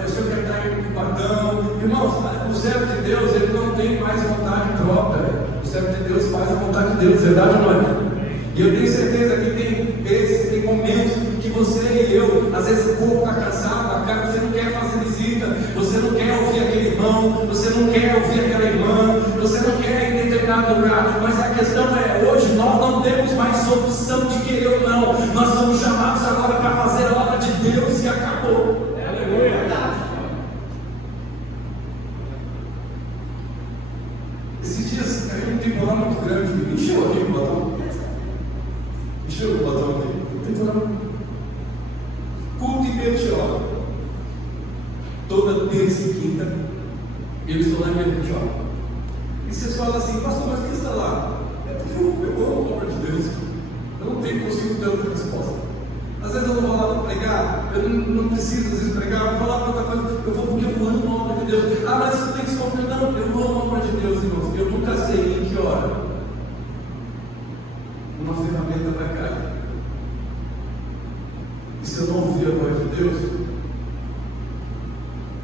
o senhor quer estar em Badão. Irmãos, o servo de Deus, ele não tem mais vontade própria. O servo de Deus faz a vontade de Deus, verdade ou não é? E eu tenho certeza que tem vezes, tem momentos que você e eu, às vezes o corpo está cansado, a cara, você não quer fazer visita, você não quer ouvir aquele irmão, você não quer ouvir aquela irmã, você não quer ir em determinado lugar, mas a questão é, hoje nós não temos mais opção de querer ou não, nós somos chamados agora para fazer a obra de Deus e acabou. Aleluia. Esses dias caiu um temporal muito grande, encheu aqui o botão. Encheu o botão aqui. Culto em Bertioga. Toda terça e quinta eu estou lá em Bertioga. E vocês falam assim, pastor, mas quem está lá? É porque eu amo a obra de Deus. Eu não tenho consigo ter outra resposta. Às vezes eu não vou lá para pregar, eu não preciso às vezes pregar, eu vou lá para outra coisa, eu vou porque eu amo a obra de Deus. Ah, mas você tem que se confiar. Não, eu amo a obra de Deus, irmãos. Eu nunca sei em que hora uma ferramenta vai cair. E se eu não ouvir a voz de Deus,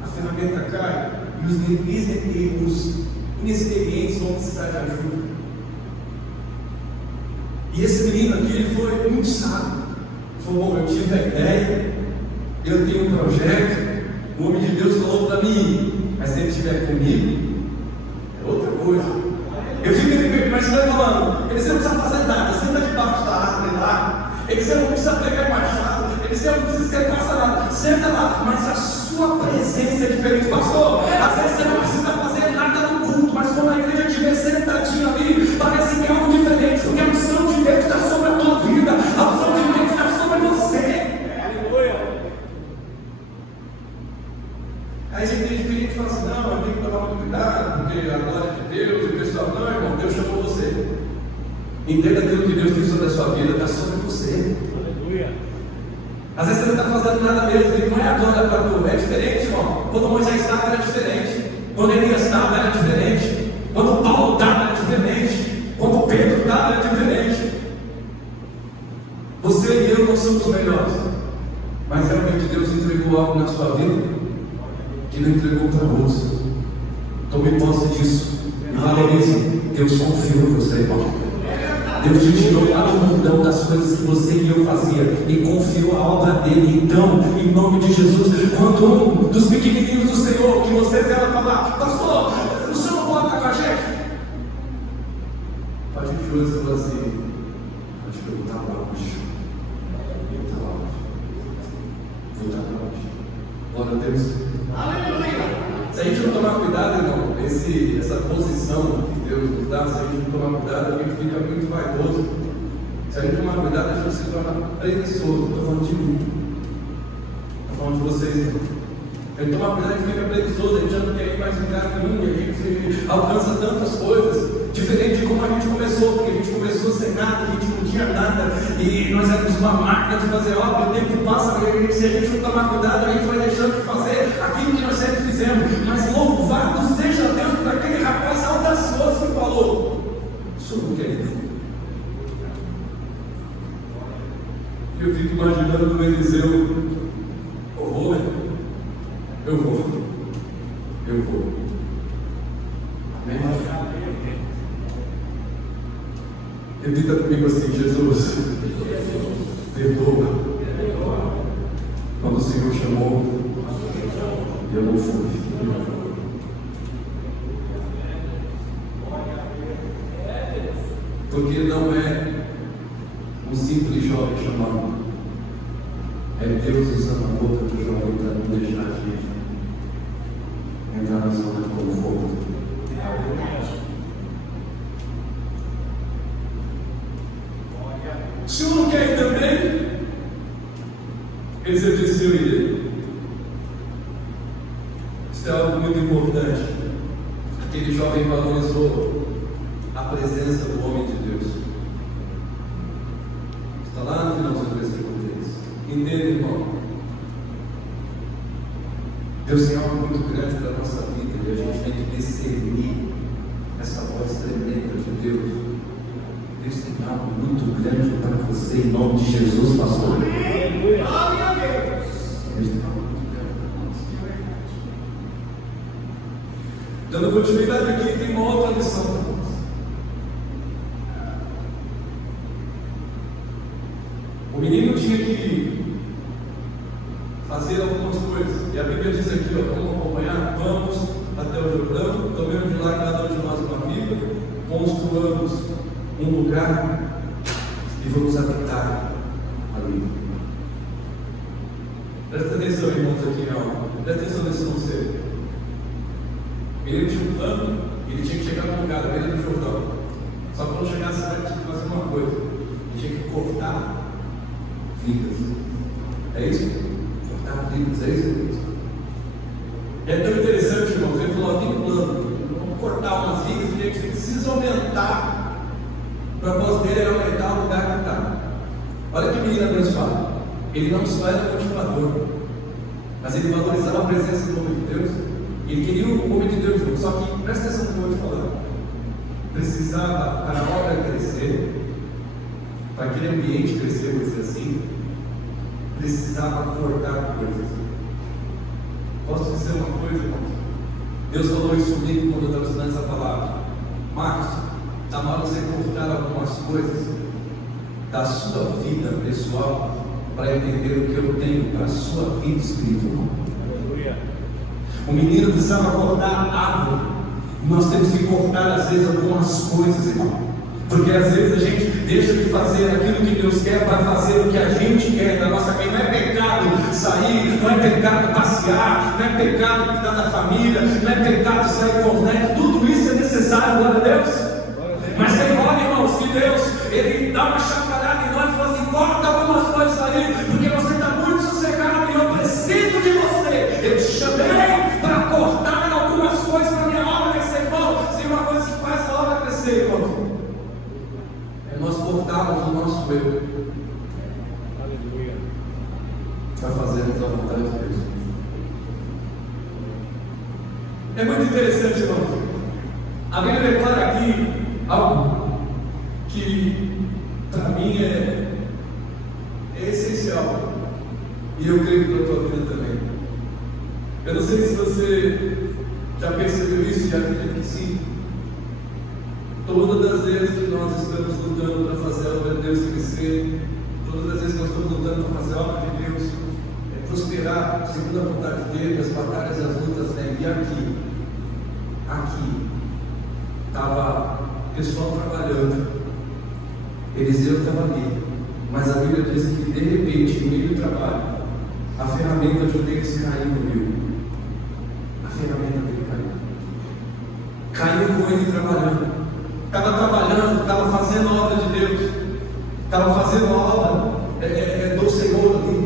a ferramenta cai e os inexperientes vão precisar de ajuda. E esse menino aqui, ele foi muito sábio. Ele falou, bom, eu tive a ideia, eu tenho um projeto, o homem de Deus falou para mim, mas se ele estiver comigo, é outra coisa. Eu fico ali, mas você vai falando, ele não precisa fazer nada, senta debaixo da árvore lá, ele não precisa pregar machado, ele não precisa escrever nada, senta lá, mas a sua presença é diferente. Pastor, às vezes você não precisa fazer nada no culto, mas quando a igreja estiver sentadinha ali, parece que é algo diferente, porque a unção de Deus está sobre a tua vida, a unção de Deus está sobre você. Aí tem gente que fala assim, não, eu tenho que tomar muito cuidado, porque a glória de Deus, e o pessoal, não, irmão, Deus chamou você. Entenda aquilo que Deus tem sobre a sua vida, está sobre você. Aleluia. Às vezes você não está fazendo nada mesmo, e não é agora para tu, é diferente, irmão. Quando Moisés estava era diferente, quando Elias estava era diferente, quando Paulo estava era diferente, quando Pedro estava era diferente. Você e eu não somos melhores, mas realmente Deus entregou algo na sua vida que não entregou para outros. Tome posse disso e valorize. Deus confiou em você, irmão. Deus te tirou lá do mundão das coisas que você e eu fazia e confiou a obra dele. Então, em nome de Jesus, quando um dos pequenininhos do Senhor que você vê ela falar, pastor, o senhor não pode estar com a gente? A partir de hoje você fala assim, acho que eu vou estar lá hoje. Vou estar lá hoje. Vou estar lá hoje. Glória a Deus. Aleluia. Se a gente não tomar cuidado, irmão, essa posição que Deus nos dá, se a gente não tomar cuidado, a gente fica muito vaidoso. Se a gente tomar cuidado, a gente se torna preguiçoso. Estou falando de mim. Estou falando de vocês, irmão. Se a gente tomar cuidado, a gente fica preguiçoso, a gente já não quer ir mais em caminho, a gente alcança tantas coisas. Diferente de como a gente começou, porque a gente começou sem nada, a gente não tinha nada, e nós éramos uma máquina de fazer obra. O tempo passa, e se a gente não tomar cuidado, a gente vai deixando de fazer aquilo que nós sempre fizemos. Mas louvado seja Deus por aquele rapaz audacioso que falou: sou um querido. Eu fico imaginando o Eliseu: eu vou, eu vou, eu vou. Amém? Repita comigo assim: Jesus, perdoa. Quando o Senhor chamou, eu não fui. O senhor não quer ir também? Eliseu disse: eu irei. Isso é algo muito importante. Aquele jovem valorizou a presença do homem de Deus. Está lá no final do versículo 3. Entenda, irmão. Deus tem algo muito grande para a nossa vida e a gente tem que discernir essa voz tremenda de Deus. Deus tem algo muito grande para você em nome de Jesus, pastor. Aleluia. Deus tem algo muito grande para nós. Dando continuidade aqui, tem uma outra lição para nós. O menino tinha que fazer algumas coisas, e a Bíblia diz aqui: ó, vamos acompanhar, vamos até o Jordão, tomemos de lá cada um de nós uma Bíblia, construamos um lugar e vamos habitar ali. Presta atenção, irmãos, aqui em algo. Presta atenção nesse conselho. Ele tinha um plano, ele tinha que chegar num lugar, à beira do Jordão. Só que quando chegar à cidade, tinha que fazer uma coisa: ele tinha que cortar vidas. É isso? Cortar vidas, é isso? É tão interessante, irmãos. Ele falou: tem um plano, vamos cortar umas vidas e a gente precisa aumentar. O propósito dele era aumentar o lugar que está. Olha que menino abençoado. Ele não só era motivador, mas ele valorizava a presença do homem de Deus. Ele queria o homem de Deus junto. Só que, presta atenção no que eu vou te falar. Precisava, para a obra crescer, para aquele ambiente crescer, vou dizer assim, precisava cortar coisas. Posso dizer uma coisa, irmãos? Deus falou isso comigo quando eu estava estudando essa palavra. Marcos, está mal você cortar algumas coisas da sua vida pessoal para entender o que eu tenho para a sua vida espiritual. Aleluia. O menino precisava cortar árvore. Nós temos que cortar às vezes algumas coisas, irmão. Porque às vezes a gente deixa de fazer aquilo que Deus quer para fazer o que a gente quer na nossa vida. Não é pecado sair, não é pecado passear, não é pecado cuidar da família, não é pecado sair com os netos. Tudo isso é necessário, glória a Deus. Mas tem hora, irmãos, que Deus, Ele dá uma chacoalhada em nós e fala assim: corta algumas coisas aí, porque você está muito sossegado e eu preciso de você. Eu te chamei para cortar algumas coisas para a minha obra crescer, irmão. Se uma coisa que faz a obra crescer, irmão, é nós cortarmos o nosso eu. Aleluia. Para fazermos a vontade de Deus. É muito interessante, irmão. A Bíblia declara aqui algo que para mim é essencial, e eu creio que para a tua vida também. Eu não sei se você já percebeu isso, já acredito que sim. Todas as vezes que nós estamos lutando para fazer a obra de Deus crescer, todas as vezes que nós estamos lutando para fazer a obra de Deus prosperar segundo a vontade dele, as batalhas e as lutas vêm. E aqui estava o pessoal trabalhando, Eliseu estava ali, mas a Bíblia diz que de repente, no meio do trabalho, a ferramenta de Deus caiu no rio. A ferramenta dele caiu com ele trabalhando. Estava trabalhando, estava fazendo a obra de Deus, estava fazendo a obra do Senhor ali.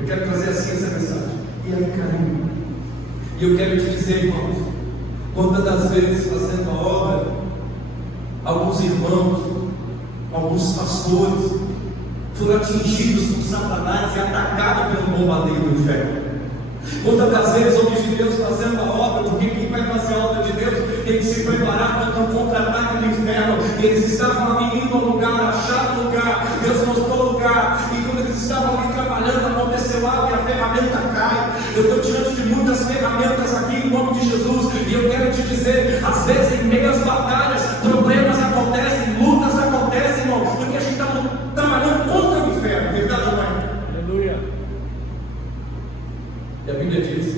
Eu quero trazer assim essa mensagem. E aí caiu. E eu quero te dizer, irmãos, quantas das vezes fazendo a obra, alguns irmãos, alguns pastores foram atingidos por Satanás e atacados pelo bombardeio do inferno. Quantas das vezes homens de Deus fazendo a obra, porque quem vai fazer a obra de Deus tem que se preparar contra o contra-ataque do inferno. Eles estavam ali indo ao lugar, acharam o lugar, Deus mostrou o lugar, e quando eles estavam ali trabalhando, aconteceu algo e a ferramenta cai. Eu estou diante de muitas ferramentas aqui em nome de Jesus, e eu quero te dizer, às vezes em meio às batalhas, problemas acontecem, lutas acontecem, irmão, porque a gente está trabalhando contra o inferno, verdade ou não é? Aleluia. E a Bíblia diz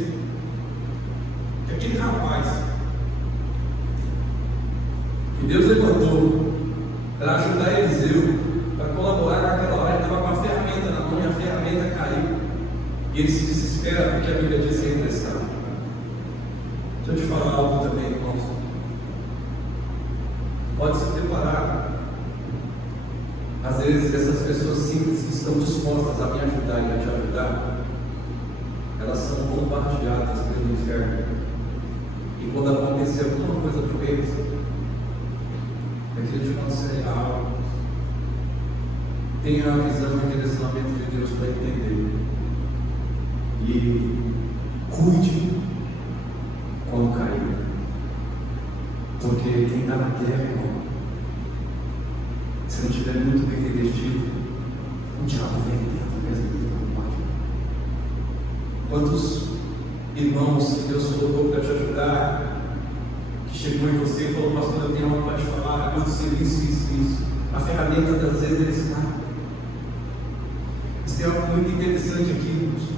que aquele rapaz que Deus levantou para ajudar Eliseu, para colaborar naquela hora, ele estava com a ferramenta na mão e a ferramenta caiu. E ele se desespera porque a Bíblia diz que é emprestado. Deixa eu te falar algo também, irmãos. Pode se preparar. Às vezes essas pessoas simples que estão dispostas a me ajudar e a te ajudar, elas são bombardeadas pelo inferno. E quando acontecer alguma coisa com eles, aquilo te aconselha algo. Tenha a visão e o direcionamento de Deus para entender. E cuide quando cair. Porque quem está na terra, irmão, se não estiver muito bem revestido, o diabo vem dentro mesmo que não pode. Quantos irmãos que Deus colocou para te ajudar, que chegou em você e falou: pastor, eu tenho algo para te falar, aconteceu isso. A ferramenta das vezes eles caem. Isso é algo muito interessante aqui, irmãos.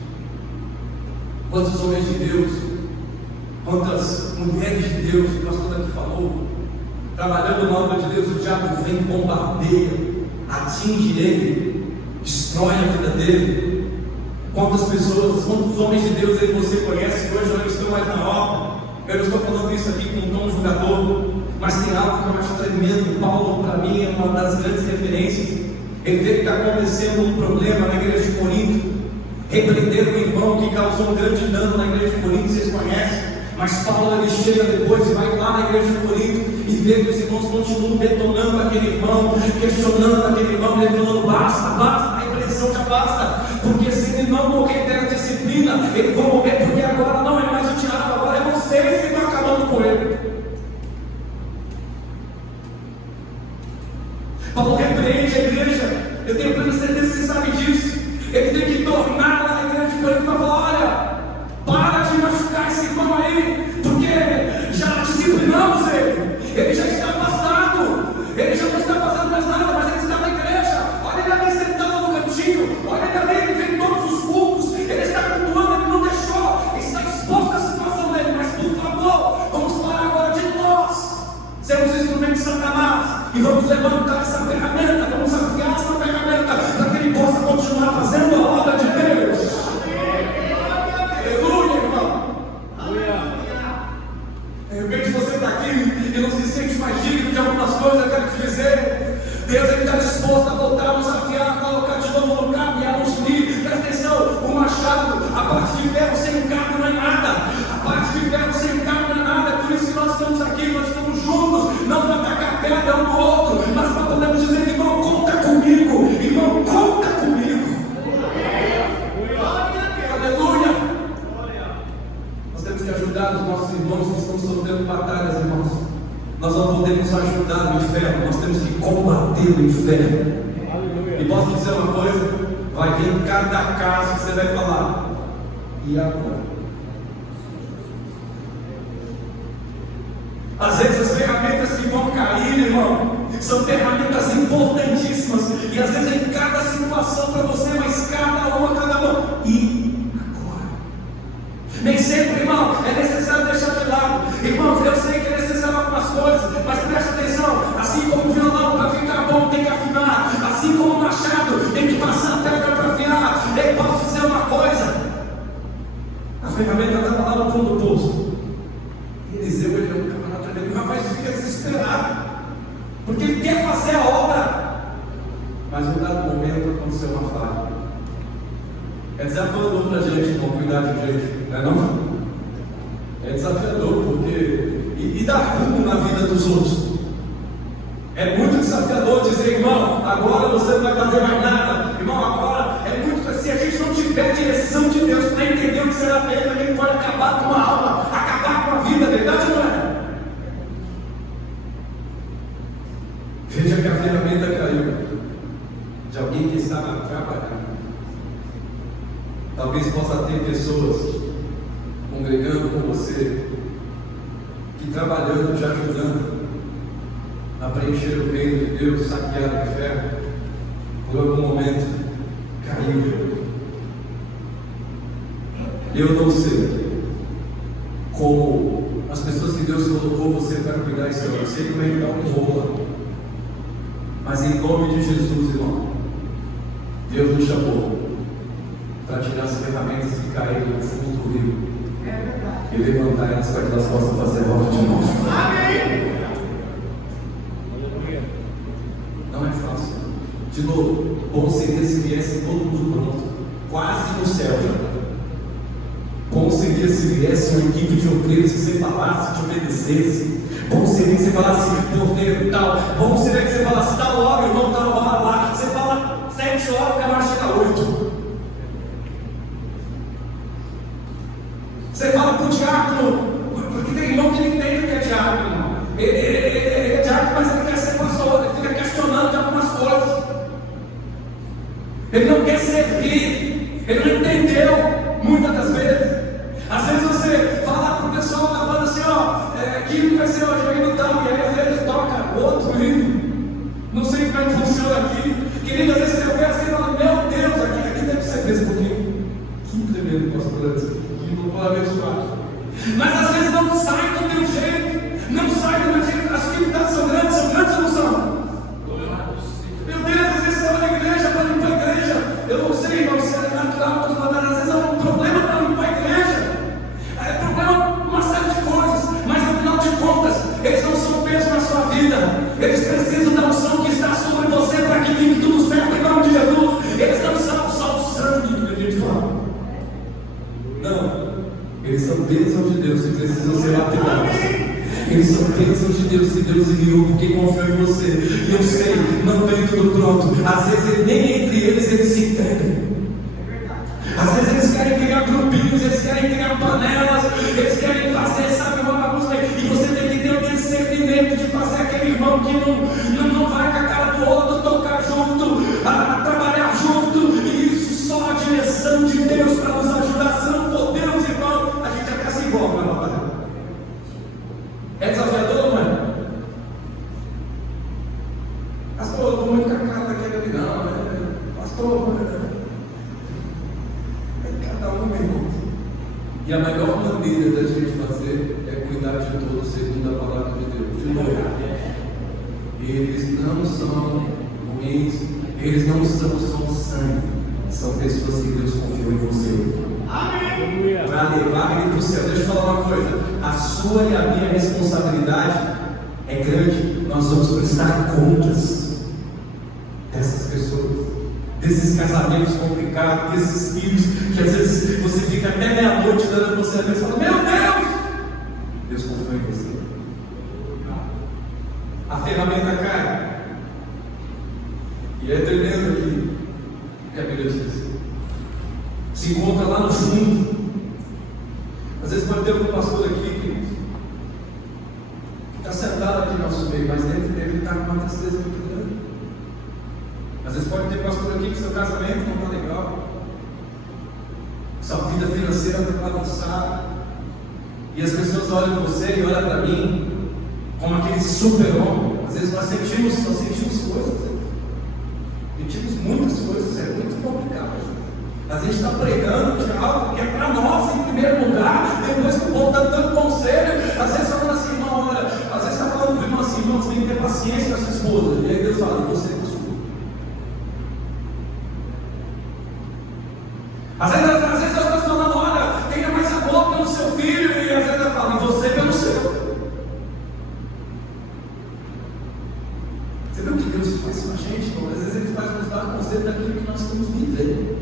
Quantos homens de Deus, quantas mulheres de Deus, o pastor aqui falou, trabalhando na obra de Deus, o diabo vem, bombardeia, atinge ele, destrói a vida dele. Quantas pessoas, quantos homens de Deus aí você conhece que hoje não estão mais na obra? Eu não estou falando isso aqui com um tom julgador, mas tem algo que eu acho tremendo. Paulo, para mim, é uma das grandes referências. Ele vê que está acontecendo um problema na igreja de Corinto, repreender um irmão que causou um grande dano na igreja de Corinto, vocês conhecem. Mas Paulo, ele chega depois e vai lá na igreja de Corinto e vê que os irmãos continuam detonando aquele irmão, questionando aquele irmão, ele falando: basta, a repreensão já basta, porque se ele não morrer pela disciplina, ele vai morrer, porque agora não é mais o diabo, agora é vocês que estão acabando com ele. Paulo repreende a igreja, eu tenho plena certeza que você sabe disso. Ele tem que tornar a igreja de Corinto para falar: olha, para de machucar esse irmão aí, porque já disciplinamos ele já está afastado, ele já não está fazendo mais nada, mas ele está na igreja. Olha ele ali sentado no cantinho, olha ele ali, ele vem todos os cultos, ele está cultuando, ele não deixou, está exposto à situação dele. Mas por favor, vamos falar agora de nós, sermos instrumentos de Satanás, e vamos levantar essa ferramenta, vamos afiar essa ferramenta, para que ele possa continuar fazendo a obra de Deus. Aleluia, irmão. De repente você está aqui e não se sente mais digno de algumas coisas. Eu quero te dizer, Deus está disposto a voltar a nos afiar, a colocar de novo no lugar e a nos unir. Presta atenção, o machado, a parte de ferro sem o cabo não é nada. A parte de ferro sem o cabo não é nada. É por isso que nós estamos aqui, nós estamos juntos, não para atacar pedra um do outro, mas para podermos dizer: irmão, conta comigo, irmão, conta comigo. Aleluia. Nós temos que ajudar os nossos irmãos que estão sofrendo batalhas, irmãos. Nós não podemos ajudar o inferno, nós temos que combater o inferno. E posso dizer uma coisa: vai vir em cada caso que você vai falar: e agora? Às vezes as ferramentas que vão cair, irmão, são ferramentas importantíssimas, e às vezes em cada situação para você, mas cada uma. E agora? Nem sempre, irmão, é necessário deixar de lado. Irmãos, eu sei que é necessário algumas coisas, mas preste atenção: assim como o violão, para ficar bom, tem que afinar, assim como o machado, tem que passar a pedra para afiar. Eu posso dizer uma coisa: a ferramenta estava lá no fundo do poço. Eliseu, ele é um camarada tremendo, o rapaz fica desesperado, porque ele quer fazer a obra, mas no dado momento aconteceu uma falha. É desafiador para a gente, irmão, cuidar de gente, não é não? É desafiador, porque e dá rumo na vida dos outros. É muito desafiador dizer: irmão, agora você não vai fazer mais nada. Irmão, agora é muito, se a gente não tiver direção de Deus para entender o que será feito, a gente pode acabar com a alma, acabar com a vida, verdade ou não é? Veja que a ferramenta caiu de alguém que estava trabalhando. Talvez possa ter pessoas congregando com você, que trabalhando, te ajudando a preencher o reino de Deus, saquear o inferno, por algum momento caiu. Eu não sei como as pessoas que Deus colocou você para cuidar disso, eu sei como é que dá um rolo, mas em nome de Jesus, irmão, Deus nos chamou para tirar as ferramentas que caíram no fundo do rio e levantar elas para que elas possam fazer a obra de novo. Amém. Não é fácil. De novo, bom seria se viesse todo mundo pronto, quase no céu já. Bom seria se viesse uma equipe de obreiros que você falasse, te obedecesse. Bom seria que você falasse, porteiro, tal. Bom seria que você falasse, tal hora, irmão, tal hora lá. Você fala 7 horas, o cara chega 8. Você fala para o diácono, porque tem irmão que não entende o que é diácono, irmão. Ele é diácono, mas ele quer ser pastor, ele fica questionando de algumas coisas. Ele não quer servir, ele não entendeu, muitas das vezes. Às vezes você fala para o pessoal da banda assim, aqui vai ser hoje, aí não tá, e aí às vezes toca outro hino. Não sei como é que funciona aqui. Querido, às vezes você vê assim e fala, meu Deus, aqui deve ser mesmo um pouquinho. Que tremendo, pastor, que não vou abençoar. Mas às vezes não sai do teu jeito, não sai do meu jeito. As dificuldades são grandes ou não são? Meu Deus, às vezes você vai na igreja para limpar a igreja. Eu não sei, irmão, se é natural, mas às vezes é um problema para limpar a igreja. É problema uma série de coisas, mas afinal de contas, eles não são peso na sua vida. Eles precisam da unção que está sobre você para que fique tudo certo em nome de Jesus. Eles não são só o sangue que a gente fala. Não, eles são bênçãos de Deus que precisam ser lapidados. Eles são bênçãos de Deus que Deus enviou porque confiou em você. E eu sei, não vem tudo pronto. Às vezes nem entre eles se entendem. Às vezes eles querem criar grupinhos, eles querem criar panelas, eles querem fazer, sabe, uma bagunça. E você tem que ter o discernimento de fazer aquele irmão que não vai com a cara do outro, tocar junto, trabalhar junto. E isso só a direção de Deus para nos ajudar. Se não for Deus, irmão, a gente até se envolve na batalha. É desafiador, não é? Pastor, eu estou muito com a cara daquele ali, não. Pastor, cada um mesmo. E a melhor maneira da gente fazer é cuidar de todos segundo a palavra de Deus. De novo, eles não são ruins, eles não são só sangue, são pessoas que Deus confiou em você. Amém. Para levar ele para o céu. Deixa eu falar uma coisa: a sua e a minha responsabilidade é grande. Nós vamos prestar contas dessas pessoas, desses casamentos complicados, desses filhos que às vezes você fica até meia-noite dando você a vez e fala, meu Deus! Deus confiou em você. A ferramenta cai. E é tremendo aqui que a Bíblia diz. Se encontra lá no fundo. Às vezes pode ter um pastor aqui que está sentado aqui no nosso meio, mas dentro dele está com uma tristeza muito grande. Às vezes pode ter pastor aqui que seu casamento não está legal, sua vida financeira está bagunçada, e as pessoas olham para você e olham para mim como aquele super-homem. Às vezes nós sentimos coisas, sentimos muitas coisas, é muito complicado. Às vezes está pregando de algo que é para nós em primeiro lugar, depois que o povo está dando conselho, às vezes está falando assim, irmão, olha, às vezes está falando para o irmão assim, irmão, você tem que ter paciência com a sua esposa, e aí Deus fala, você às vezes eu estou falando, olha, tenha mais amor pelo seu filho, e às vezes eu falo, e você pelo seu. Você vê o que Deus faz com a gente? Às vezes Ele faz nos dar conselho daquilo que nós estamos vivendo.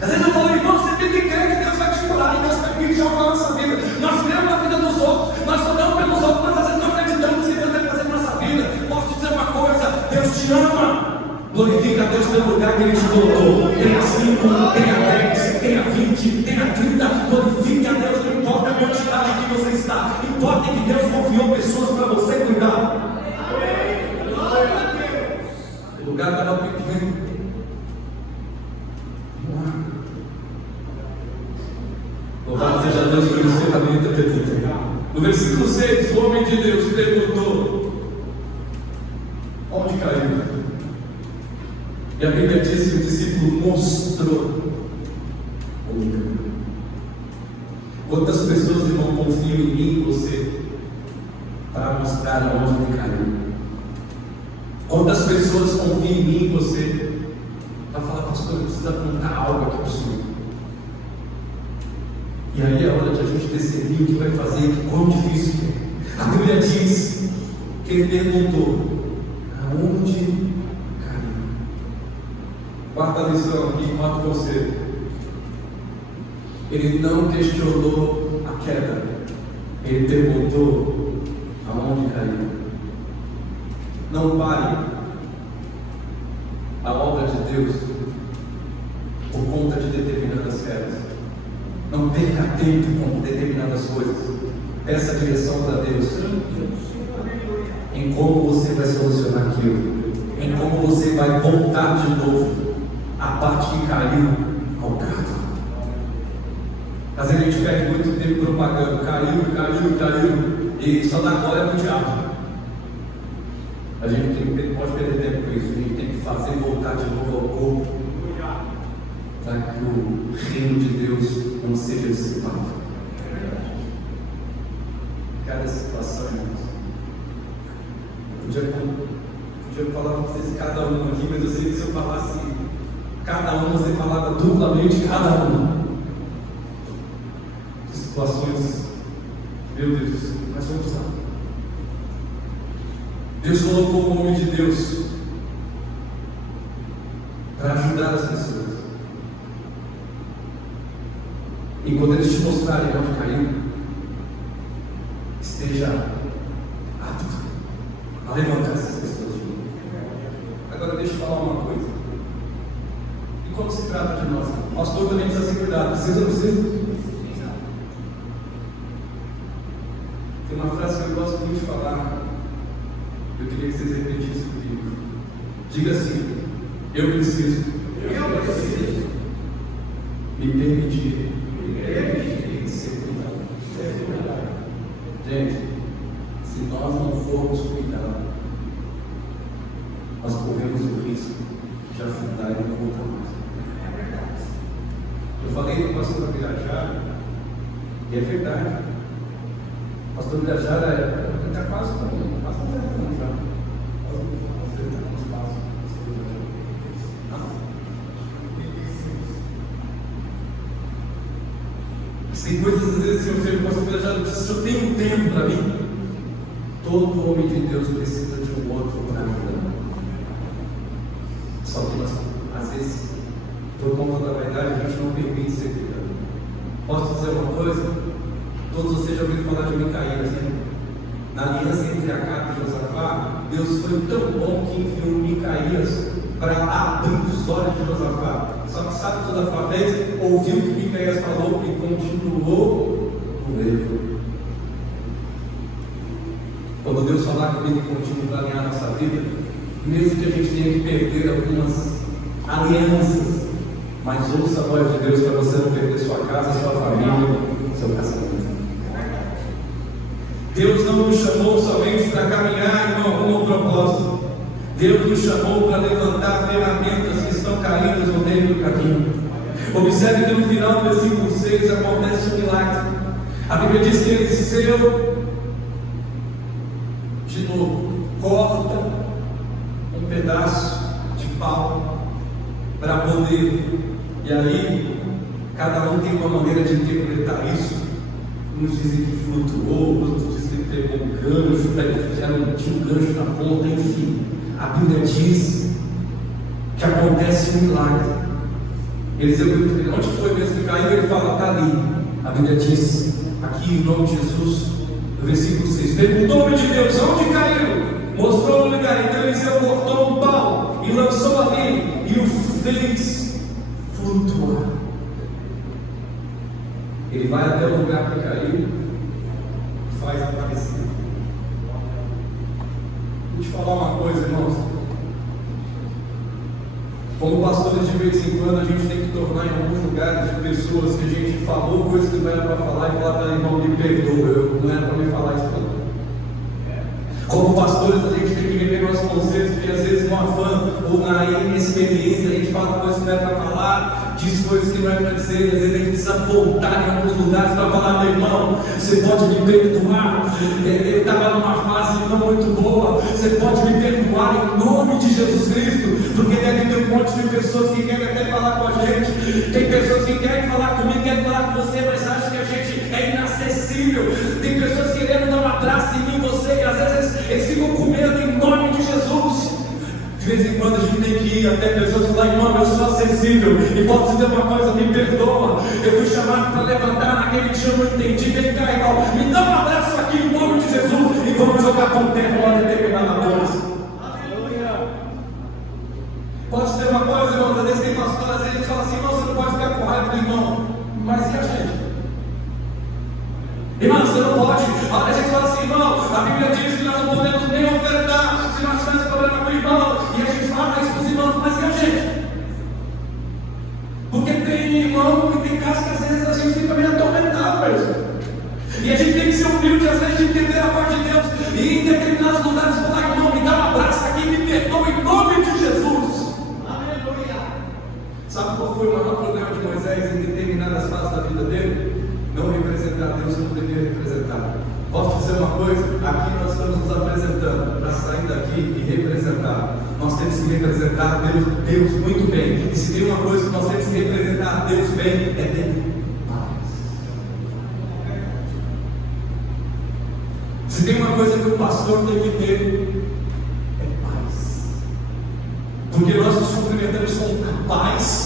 Às vezes eu falo, irmão, você tem que crer que Deus vai te curar, e Deus permite algo na nossa vida. Nós cremos na vida dos outros, nós oramos pelos outros, mas às vezes não acreditamos que Deus vai fazer na nossa vida. Posso te dizer uma coisa, Deus te ama. Glorifica a Deus pelo lugar que Ele te colocou. Tenha 5, tenha 10, tenha 20, tenha 30. Glorifique a Deus, não importa a quantidade que você está. Importa que Deus confiou pessoas para você cuidar. O lugar estava pequeno. Louvado seja Deus pelo encerramento da vida. No versículo 6, o homem de Deus perguntou: onde caiu? E a Bíblia diz que o discípulo mostrou onde caiu. Quantas pessoas, irmão, confiam em mim e você para mostrar onde ele caiu? Quantas pessoas confiam em mim e você para falar, pastor, eu preciso apontar algo aqui para o Senhor? E aí é hora de a gente decidir o que vai fazer, quão difícil é. A Bíblia diz que ele perguntou: aonde caiu? Quarta lição aqui, enquanto você. Ele não questionou a queda. Ele perguntou aonde caiu. Não pare a obra de Deus por conta de determinadas quedas. Não perca tempo com determinadas coisas. Peça direção para Deus em como você vai solucionar aquilo, em como você vai voltar de novo a parte que caiu ao gato. Às vezes a gente perde muito tempo propagando, caiu, e só dá glória para o diabo. A gente pode perder tempo com isso, a gente tem que fazer voltar de novo ao corpo, para que o reino de Deus não seja dissipado. Cada situação, irmãos. Eu podia falar para vocês cada um aqui, mas eu sei que se eu falasse cada um, você falava duplamente cada um. De situações, meu Deus, nós vamos lá. Deus colocou o homem de Deus para ajudar as pessoas. E quando eles te mostrarem onde caiu, esteja apto a levantar essas pessoas de novo. Agora deixa eu falar uma coisa. E quando se trata de nós, o pastor também precisa ser cuidado. Precisa. Tem uma frase que eu gosto muito de falar. Eu queria que vocês repetissem comigo. Diga assim: eu preciso me permitir ser cuidado. Gente, se nós não formos cuidados, nós corremos o risco de afundar e não voltar mais. Eu falei com o pastor Birajara, e é verdade. O pastor Birajara está quase com quase anos já. Quase 30 anos quase. Tem coisas às vezes que eu vejo, pastor Birajara, só tem um tempo para mim. Todo homem de Deus precisa de um outro para ajudar. Só que nós, às vezes, por conta da verdade, a gente não permite ser cuidado. Posso dizer uma coisa? Todos vocês já ouviram falar de Micaías, né? Na aliança entre Acabe e Josafá, Deus foi tão bom que enviou Micaías para abrir os olhos de Josafá. Só que sabe o que Josafá fez? Ouviu o que Micaías falou e continuou no erro. Quando Deus falar comigo e continua a planear a nossa vida, mesmo que a gente tenha que perder algumas alianças, mas ouça a voz de Deus para você não perder sua casa, sua família, seu casamento. Deus não nos chamou somente para caminhar em algum propósito. Deus nos chamou para levantar ferramentas que estão caídas no meio do caminho. Observe que no final do versículo 6 acontece um milagre. A Bíblia diz que Eliseu, de novo, corta um pedaço de pau para poder, e aí cada um tem uma maneira de interpretar isso. Uns dizem que flutuou, outros dizem que pegou um gancho, tinha um gancho na ponta, enfim. A Bíblia diz que acontece um milagre. Eliseu, onde foi mesmo que caiu? Ele fala, está ali. A Bíblia diz, aqui em nome de Jesus, no versículo 6, perguntou o homem de Deus, onde caiu? Mostrou o lugar. Então Eliseu cortou um pau e lançou ali e o fez flutuar. Ele vai até o lugar que caiu e faz aparecer. Vou te falar uma coisa, irmãos. Como pastores, de vez em quando a gente tem que tornar em alguns lugares de pessoas que a gente falou coisas que não era para falar e falar para o irmão, me perdoa, não era para me falar isso não. Como pastores, a gente tem que viver nossos conselhos, porque às vezes no afã ou na inexperiência a gente fala coisas que não é para falar, diz coisas que não é para dizer, e às vezes a gente precisa voltar em alguns lugares para falar, meu irmão, você pode me perdoar, eu estava numa fase não muito boa, você pode me perdoar em nome de Jesus Cristo, porque deve ter um monte de pessoas que querem até falar com a gente, tem pessoas que querem falar comigo, querem falar com você, mas acham que a gente é inacessível, tem pessoas querendo dar um abraço em mim e você, e às vezes eles ficam com medo em nome de Jesus. De vez em quando a gente tem que ir até pessoas e falar: irmão, eu sou acessível e posso dizer uma coisa, me perdoa. Eu fui chamado para levantar naquele dia, eu não entendi. Vem cá, irmão, me dá um abraço aqui em nome de Jesus e vamos jogar com terra uma determinada coisa. Pode ser uma coisa, irmão, às vezes tem pastor, às vezes ele fala assim: irmão, você não pode ficar com raiva do irmão, mas e a gente? Irmão, você não pode. A gente fala assim: irmão, a Bíblia diz que nós não podemos nem ofertar se nós temos problema com o irmão, e a gente fala isso para os irmãos, mas e a gente? Porque tem irmão e tem casos que às vezes a gente fica meio atormentado mesmo, e a gente tem que ser humilde, às vezes, de entender a parte de Deus, e em determinados lugares falar: irmão, me dá um abraço aqui, me perdoa em nome de Jesus. Sabe qual foi o maior problema de Moisés em determinadas fases da vida dele? Não representar Deus como deveria representar. Posso dizer uma coisa? Aqui nós estamos nos apresentando para sair daqui e representar. Nós temos que representar Deus muito bem. E se tem uma coisa que nós temos que representar Deus bem, é ter paz. Se tem uma coisa que o pastor tem que ter, é paz. Porque nós nos cumprimentamos com a paz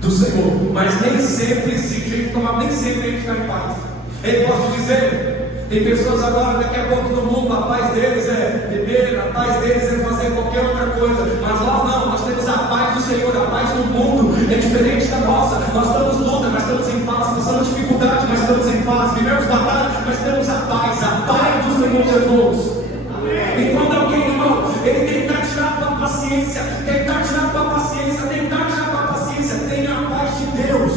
do Senhor, mas nem sempre nem sempre a gente está em paz. Eu posso dizer, tem pessoas agora, daqui a pouco no mundo, a paz deles é beber, a paz deles é fazer qualquer outra coisa, mas lá não, nós temos a paz do Senhor. A paz do mundo é diferente da nossa. Nós estamos luta, mas estamos em paz. Nós estamos em dificuldade, mas estamos em paz. Vivemos batalha, mas temos a paz do Senhor Jesus. Enquanto alguém, irmão, ele tentar tirar a tua paciência, tentar tirar a tua paciência, tentar tirar a tua paciência, tenha a paz de Deus.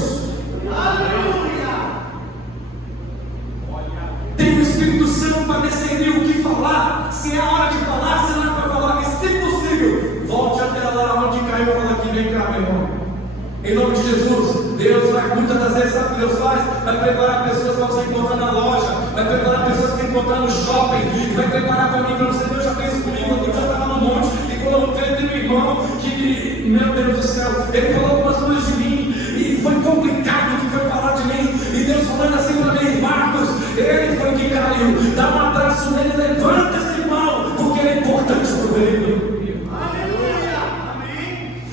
Aleluia! Tem o Espírito Santo para discernir o que falar, se é a hora de falar, se não é para falar. E se possível, volte até lá onde caiu e fala aqui: vem cá, meu irmão. Em nome de Jesus, Deus vai, muitas das vezes, sabe o que Deus faz? Vai preparar pessoas para você encontrar na loja, vai preparar pessoas para encontrar no shopping, vai preparar para mim, para você. Deus já fez isso comigo, eu já estava no monte, e quando eu vejo um irmão que, meu Deus do céu, ele falou algumas coisas de mim, e foi complicado o que foi falar de mim, e Deus falando assim para mim: Marcos, ele foi que caiu, dá um abraço nele, levanta esse irmão, porque ele é importante para o reino.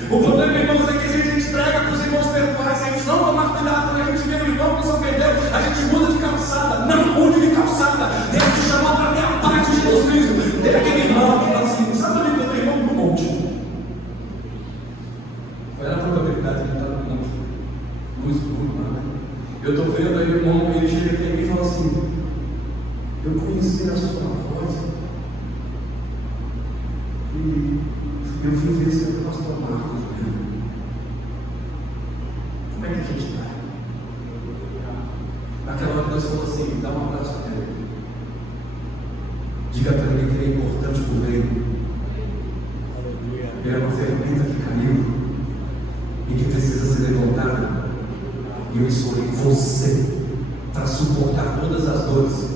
O problema, irmãos, é que a gente entrega para os irmãos perdoar. Se a gente não tomar cuidado, quando a gente vê o irmão que nos ofendeu, a gente muda de calçada. Não mude de calçada. Deus te chamou para ter a paz de Jesus Cristo. Tem aquele irmão que fala assim: sabe onde eu tenho irmão pro monte? Qual é a probabilidade de ele estar no monte? No escuro, nada. Eu estou vendo aí o irmão, ele chega aqui e fala assim: eu conheci a sua voz e eu fui ver se o pastor Marcos mesmo. Como é que a gente está? Naquela hora Deus falou assim: dá um abraço nele. Diga para ele que ele é importante para o reino. Ele é uma ferramenta que caiu e que precisa ser levantada. E eu escolhi você para suportar todas as dores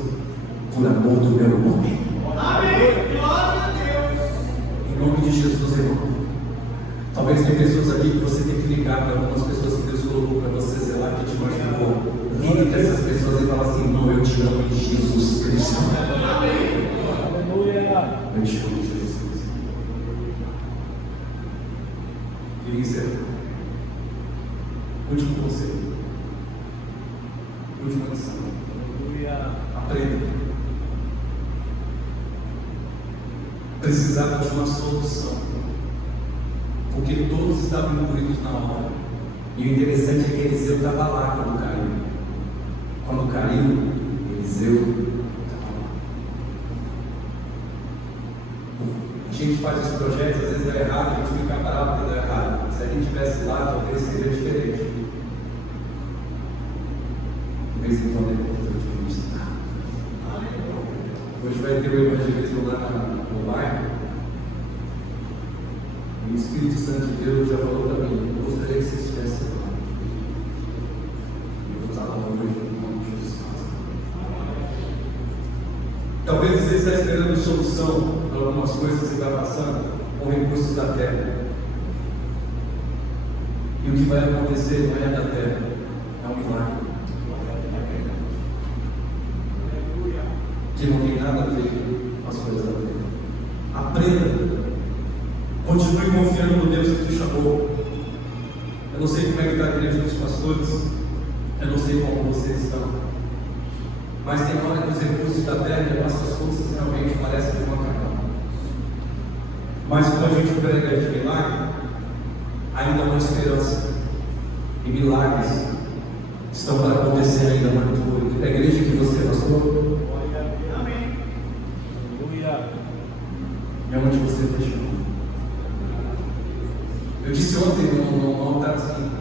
por amor do meu nome. Amém. Glória a Deus. Em nome de Jesus, irmão. Talvez tenha pessoas aqui que você tem que ligar para algumas pessoas que Deus colocou para você, sei lá, que te machucou. Ligue para essas pessoas e fala assim: irmão, eu te amo em Jesus Cristo. Amém. Aleluia. Eu te amo em Jesus Cristo. Queria encerrar. Último conselho. Última lição. Aprenda. Precisava de uma solução, porque todos estavam incluídos na hora. E o interessante é que Eliseu estava lá quando caiu. Quando caiu, Eliseu estava lá. A gente faz os projetos, às vezes é errado, a gente fica bravo porque dá errado. Se a gente estivesse lá, talvez seria diferente. De vez em quando é importante ministrar. Hoje vai ter o evangelismo lá no bairro. E o Espírito Santo de Deus já falou para mim: eu gostaria que você estivesse lá. Eu vou estar lá hoje, em nome de Jesus. Talvez você esteja esperando solução para algumas coisas que você está passando com recursos da terra. E o que vai acontecer não é da terra, é um milagre. Que não tem nada a ver com as coisas da terra. Aprenda Continue confiando no Deus que te chamou. Eu não sei como é que está a igreja dos pastores, eu não sei como vocês estão, mas tem hora que os recursos da terra e as nossas forças realmente parecem que vão acabar. Mas quando a gente prega de milagre, ainda há uma esperança, e milagres estão para acontecer ainda muito. A igreja que você pastor, Amém. Aleluia. é onde você foi chamado. Eu disse ontem no altar assim,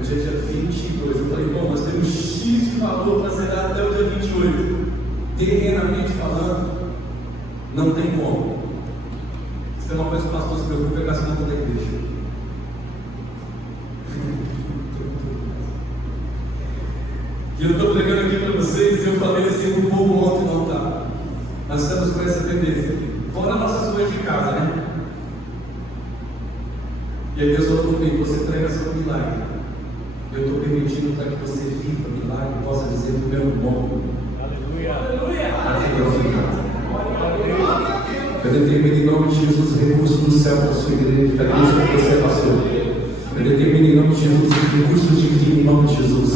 hoje é dia 22, eu falei, bom, nós temos X de valor para ser dado até o dia 28. Terrenamente falando, não tem como. Se tem uma coisa que o pastor se preocupa é com as contas da igreja. E eu estou pregando aqui para vocês, e eu falei assim para o povo ontem no altar. Nós estamos com essa tendência, fora nossas coisas de casa, né? E aí Deus falou comigo, você prega sobre milagre. Eu estou permitindo para que você viva milagre e possa dizer o meu nome. Aleluia. Eu determino em nome de Jesus recursos do céu para a sua igreja, para a igreja que você é pastor. Eu determino em nome de Jesus recursos divinos em nome de Jesus.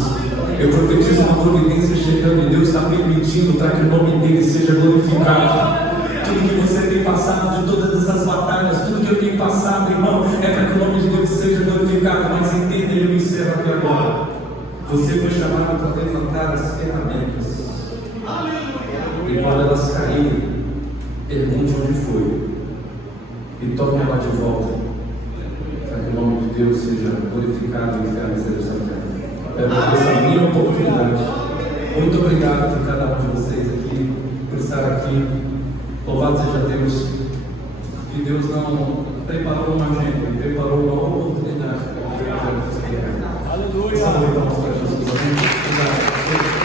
Eu profetizo uma providência chegando e Deus está permitindo para que o nome dele seja glorificado. Tudo que você tem passado, de todas essas batalhas, tudo que eu tenho passado, irmão, é para que o nome de Deus seja glorificado. Mas entenda, eu encerro aqui agora. Você foi chamado para levantar as ferramentas. E quando elas caírem, pergunte onde foi e tome ela de volta, para que o nome de Deus seja glorificado e realizado nessa terra. É essa minha oportunidade. Muito obrigado por cada um de vocês aqui, por estar aqui. Louvado seja Deus, que Deus não preparou uma agenda, Ele preparou uma oportunidade para que eu possa explicar. Aleluia. Salve para Jesus. Amém. Obrigado.